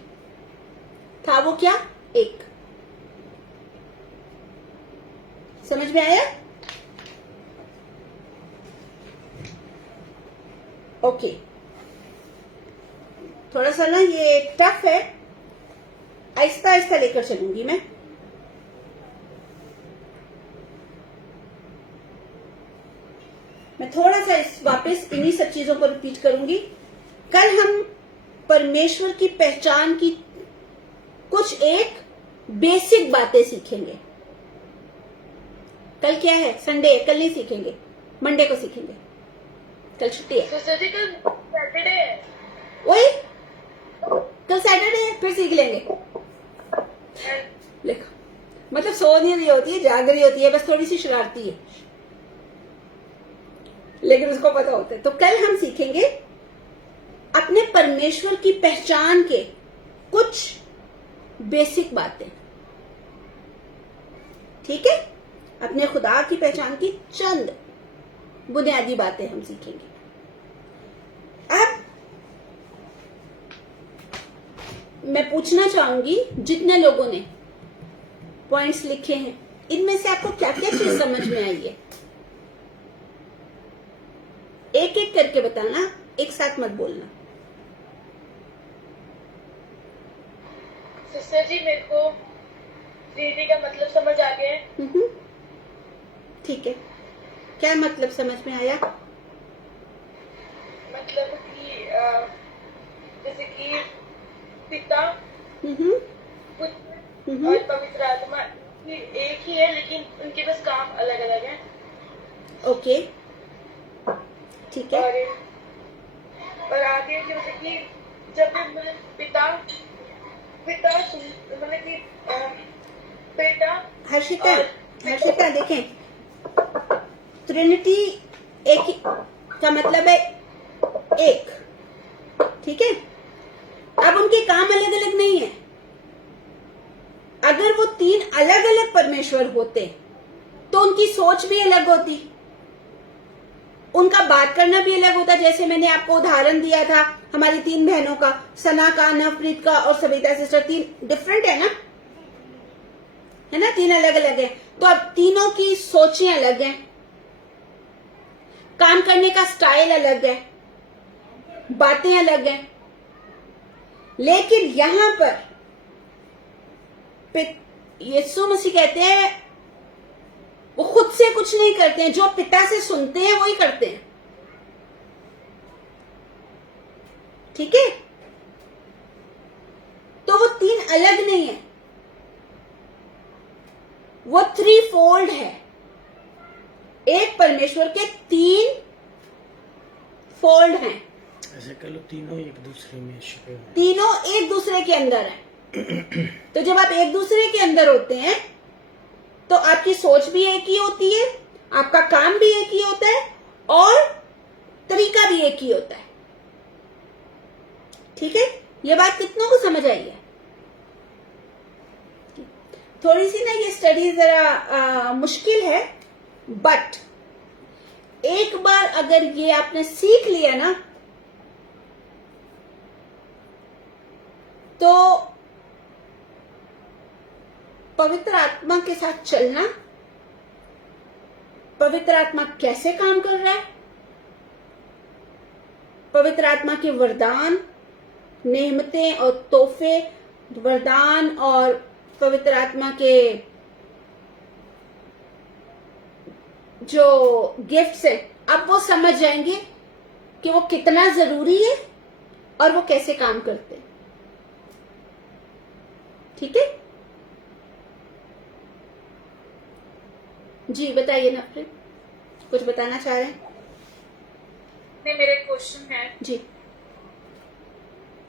था वो क्या? एक। समझ में आया? ओके, थोड़ा सा ना ये टफ है, आहिस्ता आहिस्ता लेकर चलूंगी मैं थोड़ा सा वापस इन्हीं सब चीजों को रिपीट करूंगी। कल हम परमेश्वर की पहचान की कुछ एक बेसिक बातें सीखेंगे। कल क्या है? संडे है, कल नहीं सीखेंगे, मंडे को सीखेंगे, कल छुट्टी है। सिस्टर जी कल सैटरडे है। वही, कल सैटरडे है, फिर सीख लेंगे। देखो, मतलब सो नहीं रही होती है, जाग रही होती है, बस थोड़ी सी शरारती है, लेकिन उसको पता होता है। तो कल हम सीखेंगे अपने परमेश्वर की पहचान के कुछ बेसिक बातें, ठीक है? अपने खुदा की पहचान की चंद बुनियादी बातें हम सीखेंगे। अब मैं पूछना चाहूंगी, जितने लोगों ने पॉइंट्स लिखे हैं, इनमें से आपको क्या क्या चीज समझ में आई है? एक एक करके बताना, एक साथ मत बोलना। सिस्टर जी मेरे को दीदी का मतलब समझ आ गया है। ठीक है, क्या मतलब समझ में आया? मतलब कि जैसे कि पिता, पुत्र और पवित्र आत्मा एक ही है, लेकिन उनके बस काम अलग अलग है। ओके, ठीक है। और आगे जैसे कि जब भी मतलब पिता मतलब कि बेटा, हर्षिता देखें, ट्रिनिटी एक ही का मतलब है एक, ठीक है? अब उनके काम अलग अलग नहीं है। अगर वो 3 अलग अलग परमेश्वर होते तो उनकी सोच भी अलग होती, उनका बात करना भी अलग होता। जैसे मैंने आपको उदाहरण दिया था हमारी 3 बहनों का, सना का, नवप्रीत का और सविता सिस्टर, 3 डिफरेंट है ना, 3 अलग अलग है। तो अब तीनों की सोचें अलग हैं, काम करने का स्टाइल अलग है, बातें अलग हैं। लेकिन यहां पर यीशु मसीह कहते हैं वो खुद से कुछ नहीं करते हैं, जो पिता से सुनते हैं वही करते हैं, ठीक है? तो वो 3 अलग नहीं है, वो 3 फोल्ड है। एक परमेश्वर के 3 फोल्ड हैं। ऐसे कह लो, तीनों एक दूसरे में छिपे हुए हैं। तीनों एक दूसरे के अंदर है। तो जब आप एक दूसरे के अंदर होते हैं तो आपकी सोच भी एक ही होती है, आपका काम भी एक ही होता है और तरीका भी एक ही होता है, ठीक है? ये बात कितनों को समझ आई है? थोड़ी सी ना ये स्टडी जरा मुश्किल है, बट एक बार अगर ये आपने सीख लिया ना तो पवित्र आत्मा के साथ चलना, पवित्र आत्मा कैसे काम कर रहा है, पवित्र आत्मा के वरदान, नेमतें और तोहफे, वरदान और पवित्र आत्मा के जो गिफ्ट्स है, अब वो समझ जाएंगे कि वो कितना जरूरी है और वो कैसे काम करते हैं, ठीक है? जी बताइए ना, फिर कुछ बताना चाह रहे हैं? नहीं, मेरे क्वेश्चन है जी।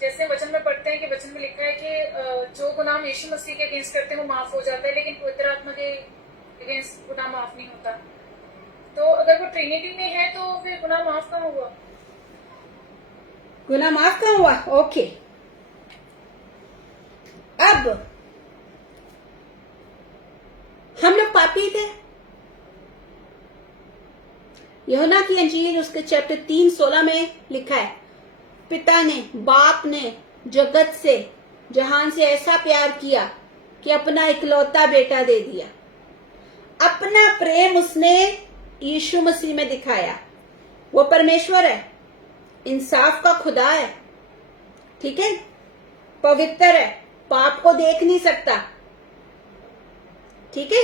जैसे वचन में पढ़ते हैं कि वचन में लिखा है कि जो गुनाह हम यीशु मसीह के अगेंस्ट करते हैं वो माफ हो जाता है, लेकिन पवित्र आत्मा के अगेंस्ट गुनाह माफ नहीं होता। तो अगर वो ट्रिनिटी में है तो फिर गुनाह माफ कहाँ हुआ? गुनाह माफ कहाँ हुआ? ओके, अब हम लोग पापी थे। यूहन्ना की अंजील उसके चैप्टर 3:16 में लिखा है, पिता ने, बाप ने जगत से, जहान से ऐसा प्यार किया कि अपना इकलौता बेटा दे दिया। अपना प्रेम उसने यीशु मसीह में दिखाया। वो परमेश्वर है, इंसाफ का खुदा है, ठीक है, पवित्र है, पाप को देख नहीं सकता, ठीक है,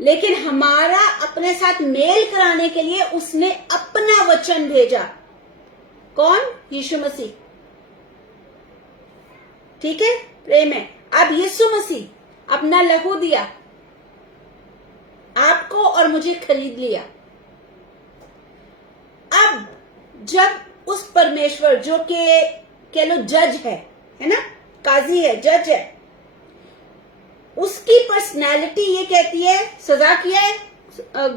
लेकिन हमारा अपने साथ मेल कराने के लिए उसने अपना वचन भेजा। कौन? यीशु मसीह, ठीक है, प्रेम है। अब यीशु मसीह अपना लहू दिया, आपको और मुझे खरीद लिया। अब जब उस परमेश्वर जो के कह लो जज है ना, काजी है, जज है, उसकी पर्सनैलिटी ये कहती है सजा किया है,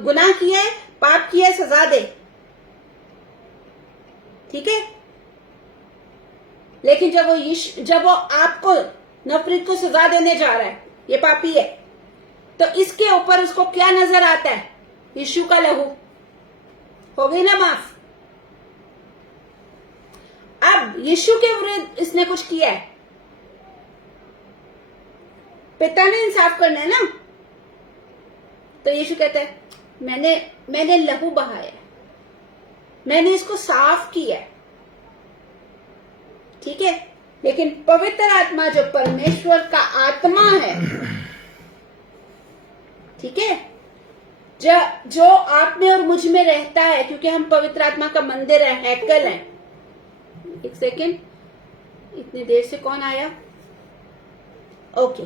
गुनाह किया है, पाप किया है, सजा दे, ठीक है। लेकिन जब वो आपको, नवप्रीत को सजा देने जा रहा है, ये पापी है, तो इसके ऊपर उसको क्या नजर आता है? यीशु का लहू। हो गई ना माफ। अब यीशु के विरुद्ध इसने कुछ किया है, पिता ने इंसाफ करना है ना, तो यीशु कहता है मैंने लहू बहाया, मैंने इसको साफ किया है, ठीक है। लेकिन पवित्र आत्मा जो परमेश्वर का आत्मा है, ठीक है, जो आप में और मुझ में रहता है, क्योंकि हम पवित्र आत्मा का मंदिर है, हैकल है। एक सेकेंड, इतनी देर से कौन आया? ओके,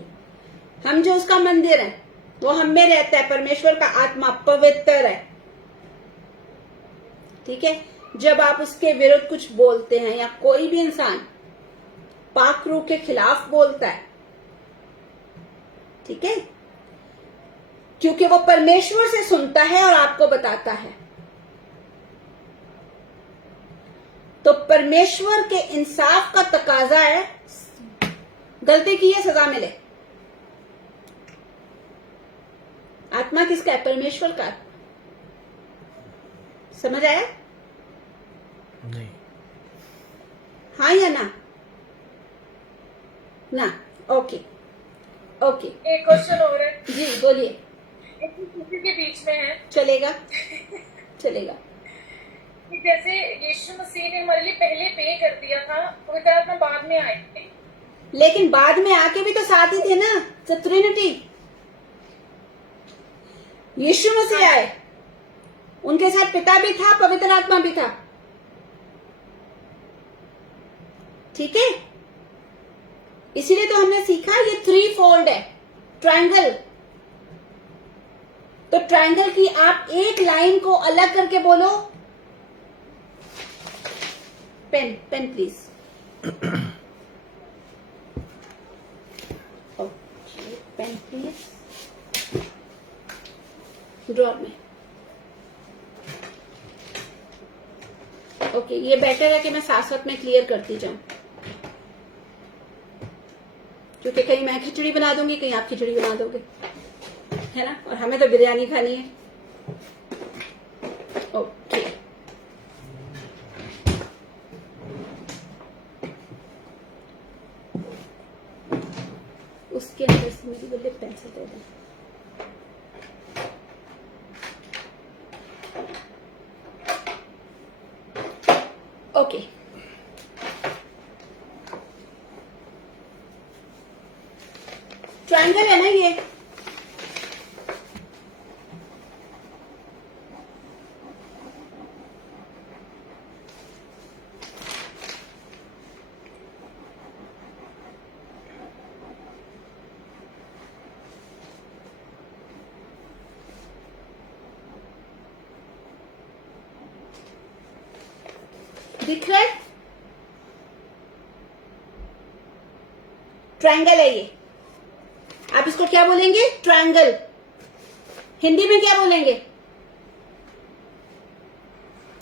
हम जो उसका मंदिर है वो हम में रहता है, परमेश्वर का आत्मा पवित्र है, ठीक है। जब आप उसके विरुद्ध कुछ बोलते हैं या कोई भी इंसान पाक रूह के खिलाफ बोलता है, ठीक है, क्योंकि वो परमेश्वर से सुनता है और आपको बताता है, तो परमेश्वर के इंसाफ का तकाजा है, गलती की है सजा मिले। आत्मा किसका है? परमेश्वर का। समझ आया? नहीं। हाँ या ना? ना, ओके ओके। एक क्वेश्चन और है जी बोलिए। किसी के बीच में है, चलेगा चलेगा। कि जैसे यीशु मसीह ने हमारे लिए पहले पे कर दिया था, पवित्र आत्मा बाद में आए थे, लेकिन बाद में आके भी तो साथ ही थे ना, ट्रिनिटी। यीशु मसीह आए, उनके साथ पिता भी था, पवित्र आत्मा भी था, ठीक है। इसीलिए तो हमने सीखा ये 3 फोल्ड है, ट्रायंगल। तो ट्रायंगल की आप एक लाइन को अलग करके बोलो। Pen please. Okay, pen please, drawer में। ओके, ये बेटर है कि मैं साथ साथ में क्लियर करती जाऊं, क्योंकि कहीं मैं खिचड़ी बना दूंगी, कहीं आप खिचड़ी बना दोगे, है ना, और हमें तो बिरयानी खानी है। ओके, उसके अंदर से मेरी बल्ले पेंसिल दे दें। ओके, ट्रायंगल है ना ये, दिख रहा है? ट्रायंगल है ये। आप इसको क्या बोलेंगे? ट्रायंगल। हिंदी में क्या बोलेंगे?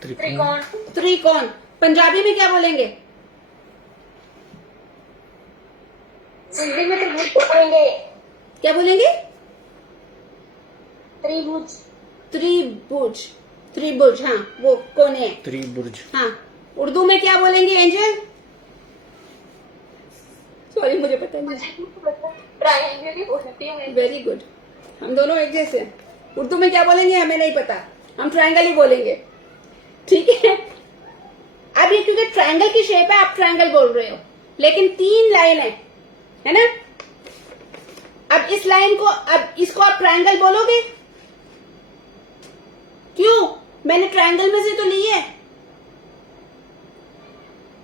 त्रिकोण। त्रिकोण। पंजाबी में क्या बोलेंगे? हिंदी में त्रिभुज बोलेंगे। क्या बोलेंगे? त्रिभुज। त्रिभुज। त्रिभुज, हाँ वो कोने है। त्रिभुज। हाँ, उर्दू में क्या बोलेंगे एंजल? सॉरी मुझे पता नहीं। ट्रायंगल ही बोलती हूँ मैं। वेरी गुड, हम दोनों एक जैसे हैं। उर्दू में क्या बोलेंगे हमें नहीं पता, हम ट्रायंगल ही बोलेंगे, ठीक है। अब ये क्योंकि ट्रायंगल की शेप है आप ट्रायंगल बोल रहे हो, लेकिन 3 लाइन है ना। अब इस लाइन को, अब इसको आप ट्रायंगल बोलोगे? क्यों? मैंने ट्रायंगल में से तो ली है।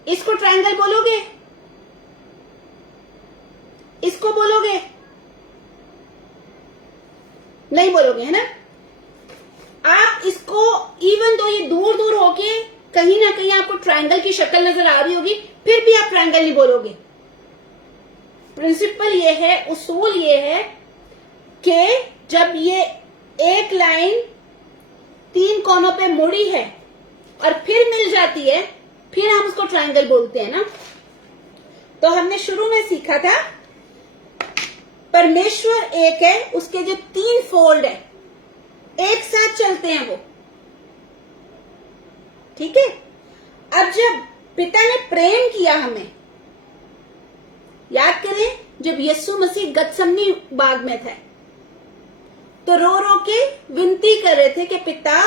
इसको ट्रायंगल बोलोगे? इसको बोलोगे? नहीं बोलोगे, है ना। आप इसको इवन तो ये दूर दूर होके कहीं ना कहीं आपको ट्रायंगल की शक्ल नजर आ रही होगी, फिर भी आप ट्रायंगल नहीं बोलोगे। प्रिंसिपल ये है, उसूल ये है कि जब ये एक लाइन 3 कोनों पे मुड़ी है और फिर मिल जाती है, फिर हम उसको ट्रायंगल बोलते हैं ना। तो हमने शुरू में सीखा था परमेश्वर एक है, उसके जो 3 फोल्ड है एक साथ चलते हैं वो, ठीक है। अब जब पिता ने प्रेम किया हमें, याद करें जब यीशु मसीह गतसमनी बाग में थे तो रो रो के विनती कर रहे थे कि पिता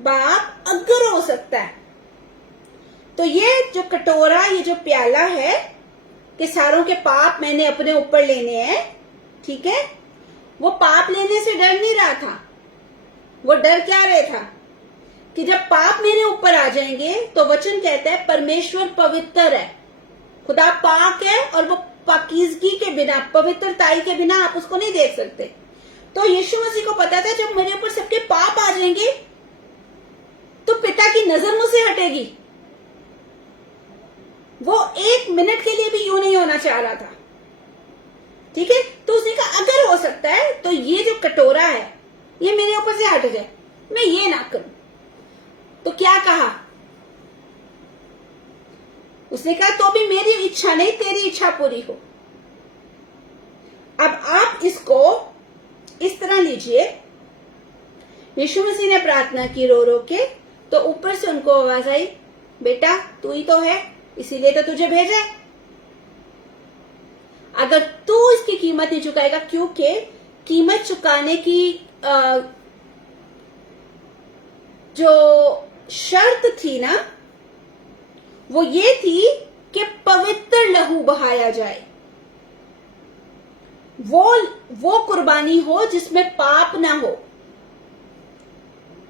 बाप अगर हो सकता है तो ये जो कटोरा, ये जो प्याला है कि सारों के पाप मैंने अपने ऊपर लेने हैं, ठीक है। वो पाप लेने से डर नहीं रहा था, वो डर क्या रहे था कि जब पाप मेरे ऊपर आ जाएंगे तो वचन कहता है परमेश्वर पवित्र है, खुदा पाक है और वो पाकीज़गी के बिना, पवित्रताई के बिना आप उसको नहीं देख सकते। तो यीशु मसीह को पता था जब मेरे ऊपर सबके पाप आ जाएंगे तो पिता की नजर मुझसे हटेगी। वो 1 मिनट के लिए भी यूं नहीं होना चाह रहा था, ठीक है। तो उसने कहा अगर हो सकता है तो ये जो कटोरा है ये मेरे ऊपर से हट जाए, मैं ये ना करूं। तो क्या कहा उसने? कहा तो भी मेरी इच्छा नहीं तेरी इच्छा पूरी हो। अब आप इसको इस तरह लीजिए, यीशु मसीह ने प्रार्थना की रो रो के, तो ऊपर से उनको आवाज आई, बेटा तू ही तो है, इसीलिए तो तुझे भेजा है। अगर तू इसकी कीमत नहीं चुकाएगा, क्योंकि कीमत चुकाने की जो शर्त थी ना वो ये थी कि पवित्र लहू बहाया जाए, वो कुर्बानी हो जिसमें पाप ना हो,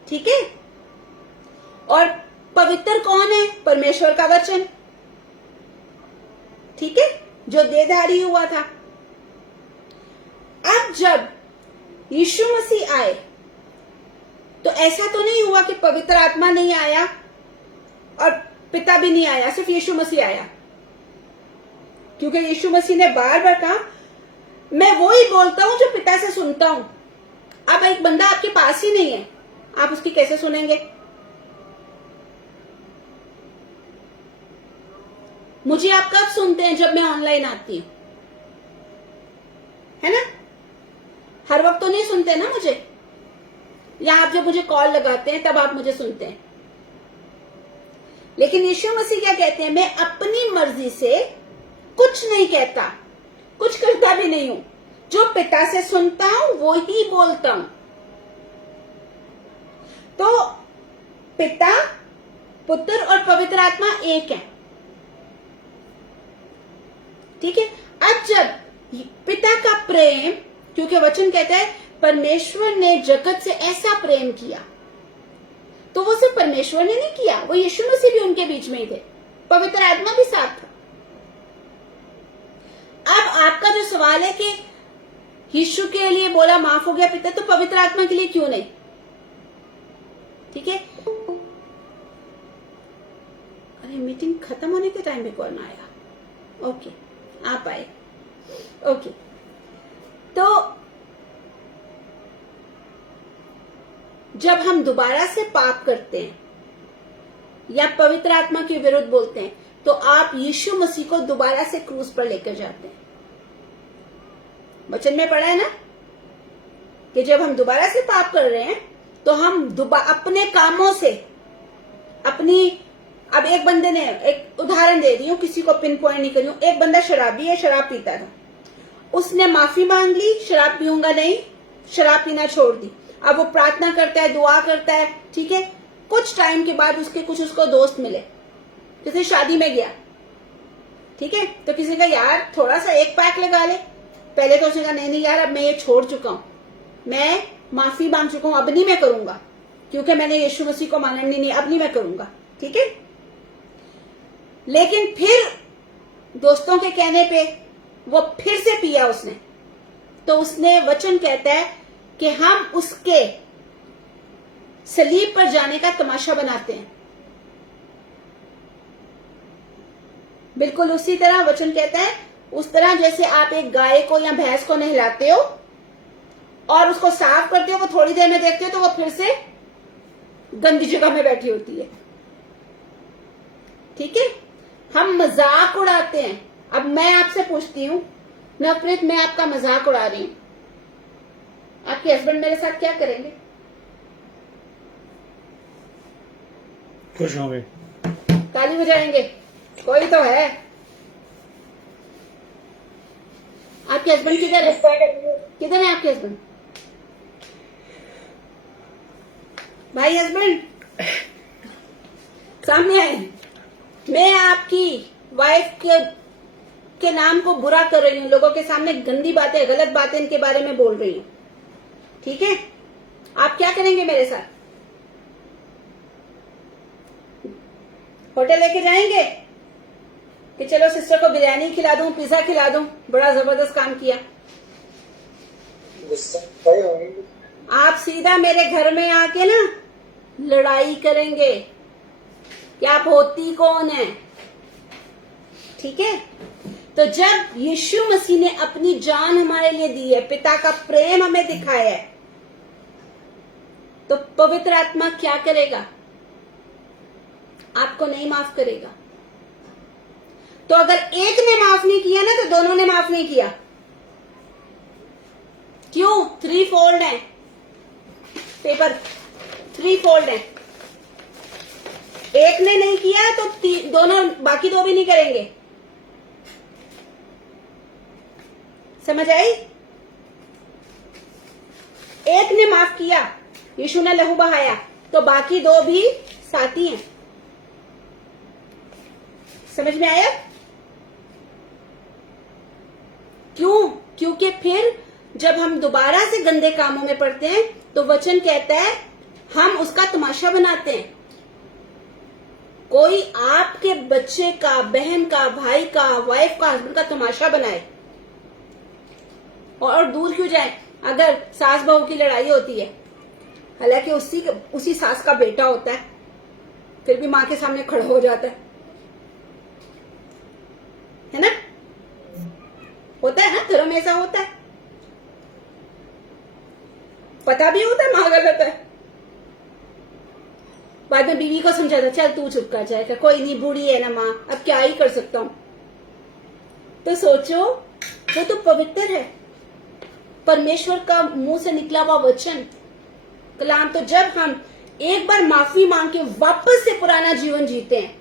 ठीक है। और पवित्र कौन है? परमेश्वर का वचन, ठीक है, जो देहधारी हुआ था। अब जब यीशु मसीह आए तो ऐसा तो नहीं हुआ कि पवित्र आत्मा नहीं आया और पिता भी नहीं आया, सिर्फ यीशु मसीह आया। क्योंकि यीशु मसीह ने बार बार कहा मैं वो ही बोलता हूं जो पिता से सुनता हूं। अब एक बंदा आपके पास ही नहीं है, आप उसकी कैसे सुनेंगे? मुझे आप कब सुनते हैं? जब मैं ऑनलाइन आती हूं, है ना। हर वक्त तो नहीं सुनते ना मुझे, या आप जब मुझे कॉल लगाते हैं तब आप मुझे सुनते हैं। लेकिन यीशु मसीह क्या कहते हैं? मैं अपनी मर्जी से कुछ नहीं कहता, कुछ करता भी नहीं हूं, जो पिता से सुनता हूं वो ही बोलता हूं। तो पिता, पुत्र और पवित्र आत्मा एक है, ठीक है। अब जब पिता का प्रेम, क्योंकि वचन कहता है परमेश्वर ने जगत से ऐसा प्रेम किया, तो वो सिर्फ परमेश्वर ने नहीं किया, वो यीशु मसीह भी उनके बीच में ही थे, पवित्र आत्मा भी साथ था। अब आपका जो सवाल है कि यीशु के लिए बोला माफ हो गया पिता, तो पवित्र आत्मा के लिए क्यों नहीं? ठीक है। अरे मीटिंग खत्म होने के टाइम पे कौन आया? ओके, आप आए। ओके, तो जब हम दोबारा से पाप करते हैं या पवित्र आत्मा के विरुद्ध बोलते हैं, तो आप यीशु मसीह को दोबारा से क्रूस पर लेकर जाते हैं। वचन में पढ़ा है ना कि जब हम दोबारा से पाप कर रहे हैं तो हम अपने कामों से अपनी, अब एक बंदे ने, एक उदाहरण दे रही हूं, किसी को पिन पॉइंट नहीं कर रही हूं, एक बंदा शराबी है, शराब पीता था, उसने माफी मांग ली, शराब पीऊंगा नहीं, शराब पीना छोड़ दी। अब वो प्रार्थना करता है, दुआ करता है, ठीक है। कुछ टाइम के बाद उसको दोस्त मिले, किसी शादी में गया, ठीक है, तो किसी का यार थोड़ा सा एक पैक लगा ले। पहले तो उसने कहा नहीं यार, अब मैं ये छोड़ चुका हूं, मैं माफी मांग चुका हूं, अब नहीं मैं करूंगा, क्योंकि मैंने यीशु मसीह को माना नहीं, अब नहीं मैं करूंगा, ठीक है। लेकिन फिर दोस्तों के कहने पे वो फिर से पिया उसने, तो उसने, वचन कहता है कि हम उसके सलीब पर जाने का तमाशा बनाते हैं। बिल्कुल उसी तरह वचन कहता है, उस तरह जैसे आप एक गाय को या भैंस को नहलाते हो और उसको साफ करते हो, वो थोड़ी देर में देखते हो तो वो फिर से गंदी जगह में बैठी होती है, ठीक है। हम मजाक उड़ाते हैं। अब मैं आपसे पूछती हूँ नवप्रीत, मैं आपका मजाक उड़ा रही हूँ, आपके हस्बैंड मेरे साथ क्या करेंगे? खुश होंगे, ताली बजाएंगे, कोई तो है। आपके हस्बैंड किधर है? किधर है आपके हस्बैंड? भाई हस्बैंड सामने आए। मैं आपकी वाइफ के नाम को बुरा कर रही हूँ, लोगों के सामने गंदी बातें, गलत बातें इनके बारे में बोल रही हूँ, ठीक है। आप क्या करेंगे मेरे साथ? होटल लेके जाएंगे कि चलो सिस्टर को बिरयानी खिला दूं, पिज्जा खिला दूं, बड़ा जबरदस्त काम किया। आप सीधा मेरे घर में आके ना लड़ाई करेंगे कि आप होती कौन है, ठीक है। तो जब यीशु मसीह ने अपनी जान हमारे लिए दी है, पिता का प्रेम हमें दिखाया है, तो पवित्र आत्मा क्या करेगा? आपको नहीं माफ करेगा। तो अगर एक ने माफ नहीं किया ना, तो दोनों ने माफ नहीं किया। क्यों? 3 फोल्ड है, पेपर 3 फोल्ड है। एक ने नहीं किया तो दोनों, बाकी 2 भी नहीं करेंगे। समझ आई? एक ने माफ किया, यीशु ने लहू बहाया, तो बाकी 2 भी साथी हैं। समझ में आया? क्यों? क्योंकि फिर जब हम दोबारा से गंदे कामों में पड़ते हैं तो वचन कहता है हम उसका तमाशा बनाते हैं। कोई आपके बच्चे का, बहन का, भाई का, वाइफ का, हस्बैंड का तमाशा बनाए और दूर क्यों जाए? अगर सास बहू की लड़ाई होती है, हालांकि उसी सास का बेटा होता है, फिर भी मां के सामने खड़ा हो जाता है ना? होता है ना, धर्म में ऐसा होता है। पता भी होता है मां गलत है, बाद में बीवी को समझाता, चल तू चुप कर जाएगा, कोई नहीं, बूढ़ी है ना मां, अब क्या ही कर सकता हूं। तो सोचो, वो तो पवित्र है, परमेश्वर का मुंह से निकला हुआ वचन, कलाम। तो जब हम एक बार माफी मांग के वापस से पुराना जीवन जीते हैं,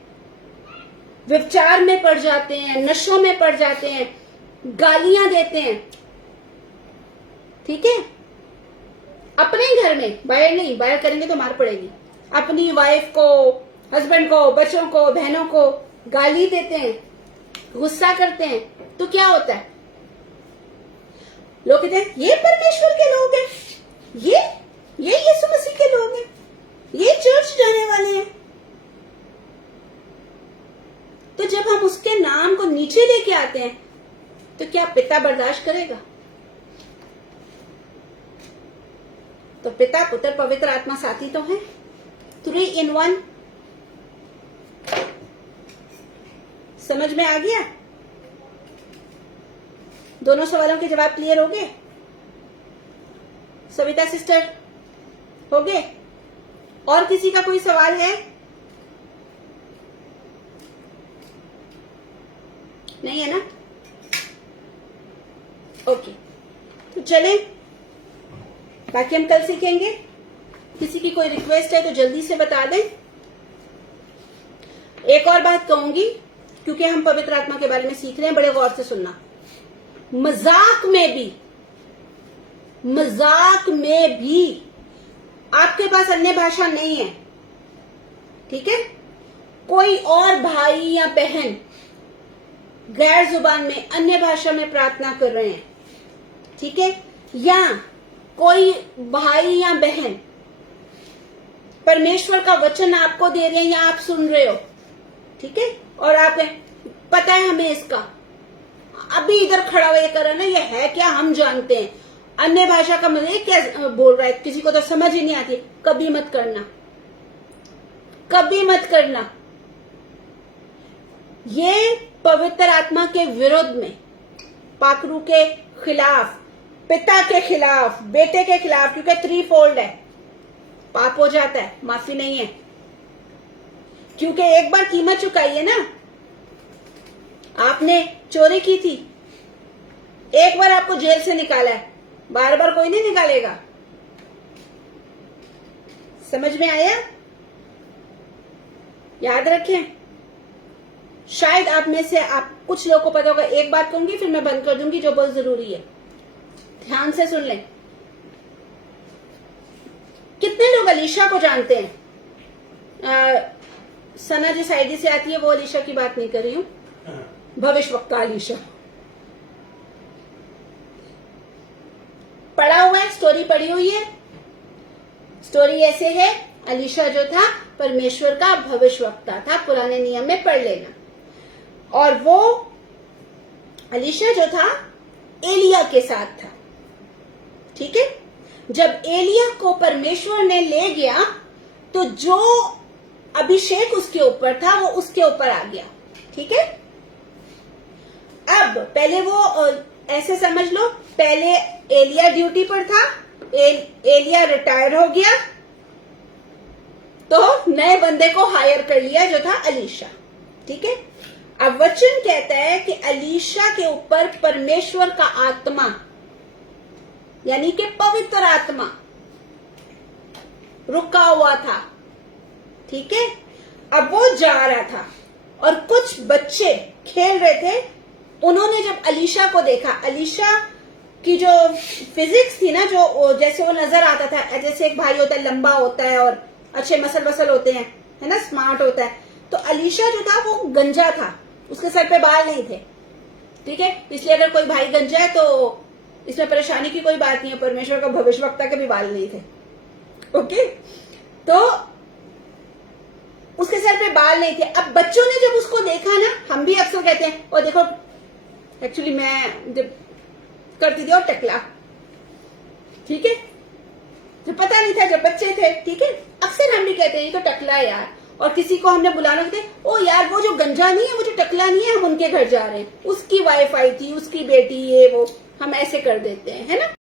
व्यभिचार में पड़ जाते हैं, नशों में पड़ जाते हैं, गालियां देते हैं, ठीक है, अपने घर में, बाहर नहीं, बाहर करेंगे तो मार पड़ेगी। अपनी वाइफ को, हस्बैंड को, बच्चों को, बहनों को गाली देते हैं, गुस्सा करते हैं, तो क्या होता है? लोग कहते हैं ये परमेश्वर के लोग हैं, ये यीशु मसीह के लोग हैं, ये चर्च जाने वाले हैं। तो जब हम उसके नाम को नीचे लेके आते हैं तो क्या पिता बर्दाश्त करेगा? तो पिता, पुत्र, पवित्र आत्मा साथी तो है, 3 in 1। समझ में आ गया? दोनों सवालों के जवाब क्लियर हो गए? सविता सिस्टर हो गए? और किसी का कोई सवाल है? नहीं है ना? ओके, तो चलें, बाकी हम कल सीखेंगे। किसी की कोई रिक्वेस्ट है तो जल्दी से बता दें। एक और बात कहूंगी, क्योंकि हम पवित्र आत्मा के बारे में सीख रहे हैं, बड़े गौर से सुनना। मजाक में भी आपके पास अन्य भाषा नहीं है, ठीक है? कोई और भाई या बहन गैर जुबान में अन्य भाषा में प्रार्थना कर रहे हैं, ठीक है? या कोई भाई या बहन परमेश्वर का वचन आपको दे रहे हैं या आप सुन रहे हो, ठीक है? और आप पता है हमें इसका, अभी इधर खड़ा हुआ ये कर रहा है ना, ये है क्या हम जानते हैं, अन्य भाषा का मतलब क्या बोल रहा है, किसी को तो समझ ही नहीं आती। कभी मत करना, कभी मत करना। ये पवित्र आत्मा के विरोध में, पाखरू के खिलाफ, पिता के खिलाफ, बेटे के खिलाफ, क्योंकि 3 फोल्ड है, पाप हो जाता है, माफी नहीं है। क्योंकि एक बार कीमत चुकाई है ना, आपने चोरी की थी, एक बार आपको जेल से निकाला है, बार बार कोई नहीं निकालेगा। समझ में आया? याद रखें। शायद आप में से आप कुछ लोगों को पता होगा, एक बात कहूंगी फिर मैं बंद कर दूंगी जो बहुत जरूरी है, ध्यान से सुन लें। कितने लोग अलीशा को जानते हैं? सना जिस आईडी से आती है वो अलीशा की बात नहीं कर रही हूं, भविष्यवक्ता अलीशा। पढ़ा हुआ है, स्टोरी पढ़ी हुई है। स्टोरी ऐसे है, अलीशा जो था परमेश्वर का भविष्यवक्ता था, पुराने नियम में पढ़ लेना। और वो अलीशा जो था एलिया के साथ था, ठीक है? जब एलिया को परमेश्वर ने ले गया तो जो अभिषेक उसके ऊपर था वो उसके ऊपर आ गया, ठीक है? अब पहले वो ऐसे समझ लो, पहले एलिया ड्यूटी पर था, एलिया रिटायर हो गया तो नए बंदे को हायर कर लिया जो था अलीशा, ठीक है? अब वचन कहता है कि अलीशा के ऊपर परमेश्वर का आत्मा, यानी कि पवित्र आत्मा रुका हुआ था, ठीक है? अब वो जा रहा था और कुछ बच्चे खेल रहे थे। उन्होंने जब अलीशा को देखा, अलीशा की जो फिजिक्स थी ना, जो जैसे वो नजर आता था, जैसे एक भाई होता है, लंबा होता है और अच्छे मसल वसल होते हैं, है ना, स्मार्ट होता है। तो अलीशा जो था वो गंजा था, उसके सर पे बाल नहीं थे, ठीक है? इसलिए अगर कोई भाई गंजा है तो इसमें परेशानी की कोई बात नहीं है, परमेश्वर का भविष्यवक्ता के भी बाल नहीं थे, ओके? तो उसके सर पे बाल नहीं थे। अब बच्चों ने जब उसको देखा ना, हम भी अक्सर कहते हैं, और देखो एक्चुअली मैं जब करती थी और टकला, ठीक है? जो पता नहीं था जब बच्चे थे, ठीक है? अक्सर हम भी कहते हैं तो टकला है यार, और किसी को हमने बुलाना कहते हैं, ओ यार वो जो गंजा नहीं है, वो जो टकला नहीं है, हम उनके घर जा रहे हैं, उसकी वाइफ आई थी, उसकी बेटी, ये वो, हम ऐसे कर देते हैं, है ना?